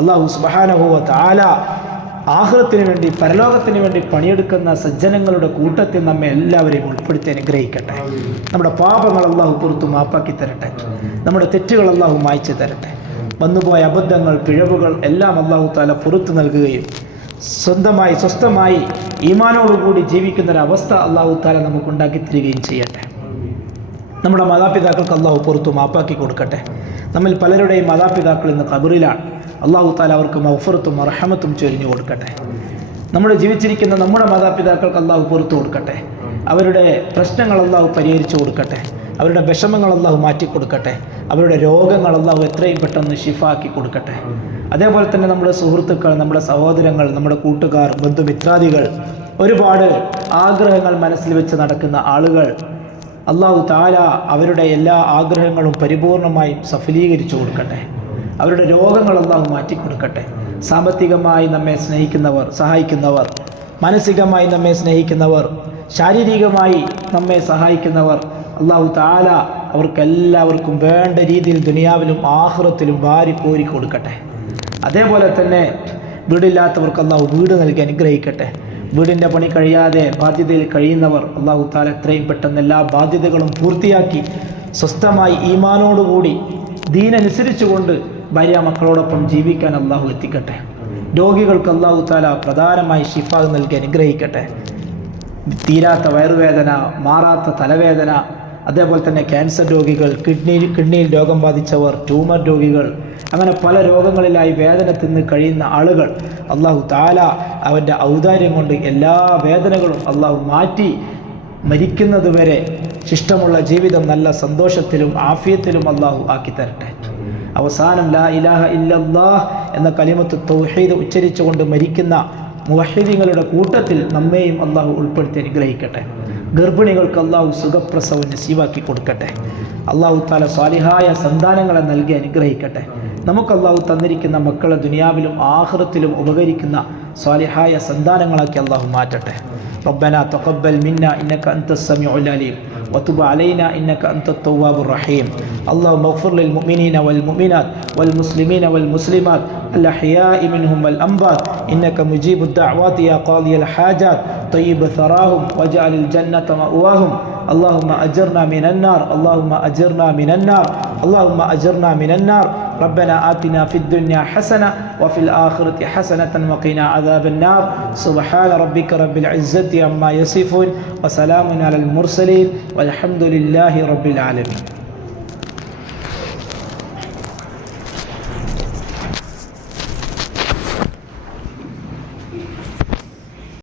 അല്ലാഹു സുബ്ഹാനഹു വ തആല ആഖിറത്തിന് വേണ്ടി പരലോകത്തിന് വേണ്ടി പണിയെടുക്കുന്ന സജ്ജനങ്ങളുടെ കൂട്ടത്തിൽ നമ്മെ എല്ലാവരെയും ഉൾപ്പെടുത്തി അനുഗ്രഹിക്കട്ടെ. നമ്മുടെ പാപങ്ങൾ അല്ലാഹു പുറത്തു മാപ്പാക്കി തരട്ടെ. നമ്മുടെ തെറ്റുകൾ അല്ലാഹു മായ്ച്ചു തരട്ടെ. വന്നുപോയ അബദ്ധങ്ങൾ, പിഴവുകൾ എല്ലാം അല്ലാഹു തആല പുറത്തു നൽകുകയും സ്വന്തമായി സ്വസ്ഥമായി ഈമാനോടുകൂടി ജീവിക്കുന്നൊരവസ്ഥ അല്ലാഹു തആല നമുക്കുണ്ടാക്കി തരികയും ചെയ്യട്ടെ. നമ്മുടെ മാതാപിതാക്കൾക്ക് അല്ലാഹു പുറത്തു മാപ്പാക്കി കൊടുക്കട്ടെ. നമ്മിൽ പലരുടെയും മാതാപിതാക്കൾ ഇന്ന് ഖബറിലാണ്. അല്ലാഹു തആല അവർക്ക് മഗ്ഫിറത്തും റഹ്മത്തും ചൊരിഞ്ഞു കൊടുക്കട്ടെ. നമ്മൾ ജീവിച്ചിരിക്കുന്ന നമ്മുടെ മാതാപിതാക്കൾക്ക് അല്ലാഹു പുറത്തു കൊടുക്കട്ടെ. അവരുടെ പ്രശ്നങ്ങൾ അല്ലാഹു പരിഹരിച്ചു കൊടുക്കട്ടെ. അവരുടെ വിഷമങ്ങൾ അല്ലാഹു മാറ്റി കൊടുക്കട്ടെ. അവരുടെ രോഗങ്ങൾ അല്ലാഹു എത്രയും പെട്ടെന്ന് ശിഫാക്കി കൊടുക്കട്ടെ. അതേപോലെ തന്നെ നമ്മുടെ സുഹൃത്തുക്കൾ, നമ്മുടെ സഹോദരങ്ങൾ, നമ്മുടെ കൂട്ടുകാർ, ബന്ധുമിത്രാദികൾ, ഒരുപാട് ആഗ്രഹങ്ങൾ മനസ്സിൽ വെച്ച് നടക്കുന്ന ആളുകൾ, അല്ലാഹു തആല അവരുടെ എല്ലാ ആഗ്രഹങ്ങളും പരിപൂർണമായും സഫലീകരിച്ചു കൊടുക്കട്ടെ. അവരുടെ രോഗങ്ങൾ അല്ലാഹു മാറ്റിക്കൊടുക്കട്ടെ. സാമ്പത്തികമായി നമ്മെ സ്നേഹിക്കുന്നവർ, സഹായിക്കുന്നവർ, മാനസികമായി നമ്മെ സ്നേഹിക്കുന്നവർ, ശാരീരികമായി നമ്മെ സഹായിക്കുന്നവർ, അല്ലാഹു തആല അവർക്കെല്ലാവർക്കും വേണ്ട രീതിയിൽ ദുനിയാവിലും ആഖിറത്തിലും വാരിക്കോരി കൊടുക്കട്ടെ. അതേപോലെ തന്നെ വീടില്ലാത്തവർക്ക് അല്ലാഹു വീട് നൽകി അനുഗ്രഹിക്കട്ടെ. വീടിൻ്റെ പണി കഴിയാതെ ബാധ്യതയിൽ കഴിയുന്നവർ അല്ലാഹു തആല എത്രയും പെട്ടെന്ന് എല്ലാ ബാധ്യതകളും പൂർത്തിയാക്കി സ്വസ്ഥമായി ഈമാനോടുകൂടി ദീനനുസരിച്ചുകൊണ്ട് ഭാര്യ മക്കളോടൊപ്പം ജീവിക്കാൻ അല്ലാഹു എത്തിക്കട്ടെ. രോഗികൾക്ക് അല്ലാഹു തആല പ്രധാനമായി ശിഫ നൽകി അനുഗ്രഹിക്കട്ടെ. തീരാത്ത വയറുവേദന, മാറാത്ത തലവേദന, അതേപോലെ തന്നെ ക്യാൻസർ രോഗികൾ, കിഡ്നിയിൽ രോഗം ബാധിച്ചവർ, ട്യൂമർ രോഗികൾ, അങ്ങനെ പല രോഗങ്ങളിലായി വേദന തിന്ന് കഴിയുന്ന ആളുകൾ അല്ലാഹു തആല അവൻ്റെ ഔദാര്യം കൊണ്ട് എല്ലാ വേദനകളും അല്ലാഹു മാറ്റി മരിക്കുന്നത് വരെ ശിഷ്ടമുള്ള ജീവിതം നല്ല സന്തോഷത്തിലും ആഫിയത്തിലും അല്ലാഹു ആക്കി തരട്ടെ. അവസാനം ലാ ഇലാഹ ഇല്ലല്ലാഹ് എന്ന കലിമത്ത് തൗഹീദ് ഉച്ചരിച്ചുകൊണ്ട് മരിക്കുന്ന മുവഹ്ഹിദീങ്ങളുടെ കൂട്ടത്തിൽ നമ്മെയും അല്ലാഹു ഉൾപ്പെടുത്തി അനുഗ്രഹിക്കട്ടെ. ഗർഭിണികൾക്ക് അല്ലാഹു സുഖപ്രസവം നസീബാക്കി കൊടുക്കട്ടെ. അല്ലാഹു തആല സ്വാലിഹായ സന്താനങ്ങളെ നൽകി അനുഗ്രഹിക്കട്ടെ. നമുക്ക് അല്ലാഹു തന്നിരിക്കുന്ന മക്കളെ ദുനിയാവിലും ആഖിറത്തിലും ഉപകരിക്കുന്ന സ്വാലിഹായ സന്താനങ്ങളാക്കി അല്ലാഹു മാറ്റട്ടെ. റബ്ബനാ തഖബ്ബൽ മിന്നാ ഇന്നക അൻതസ് സമീഉൽ അലീം وتب علينا إنك أنت التواب الرحيم. اللهم اغفر للمؤمنين والمؤمنات والمسلمين والمسلمات الأحياء منهم والأموات إنك مجيب الدعوات يا قاضي الحاجات طيب ثراهم واجعل الجنة مأواهم. اللهم أجرنا من النار، اللهم أجرنا من النار، اللهم أجرنا من النار. ربنا آتنا في الدنيا حسنة وفي الآخرة حسنة وقنا عذاب النار. سبحان ربك رب العزة عما يصفون وسلام على المرسلين والحمد لله رب العالمين.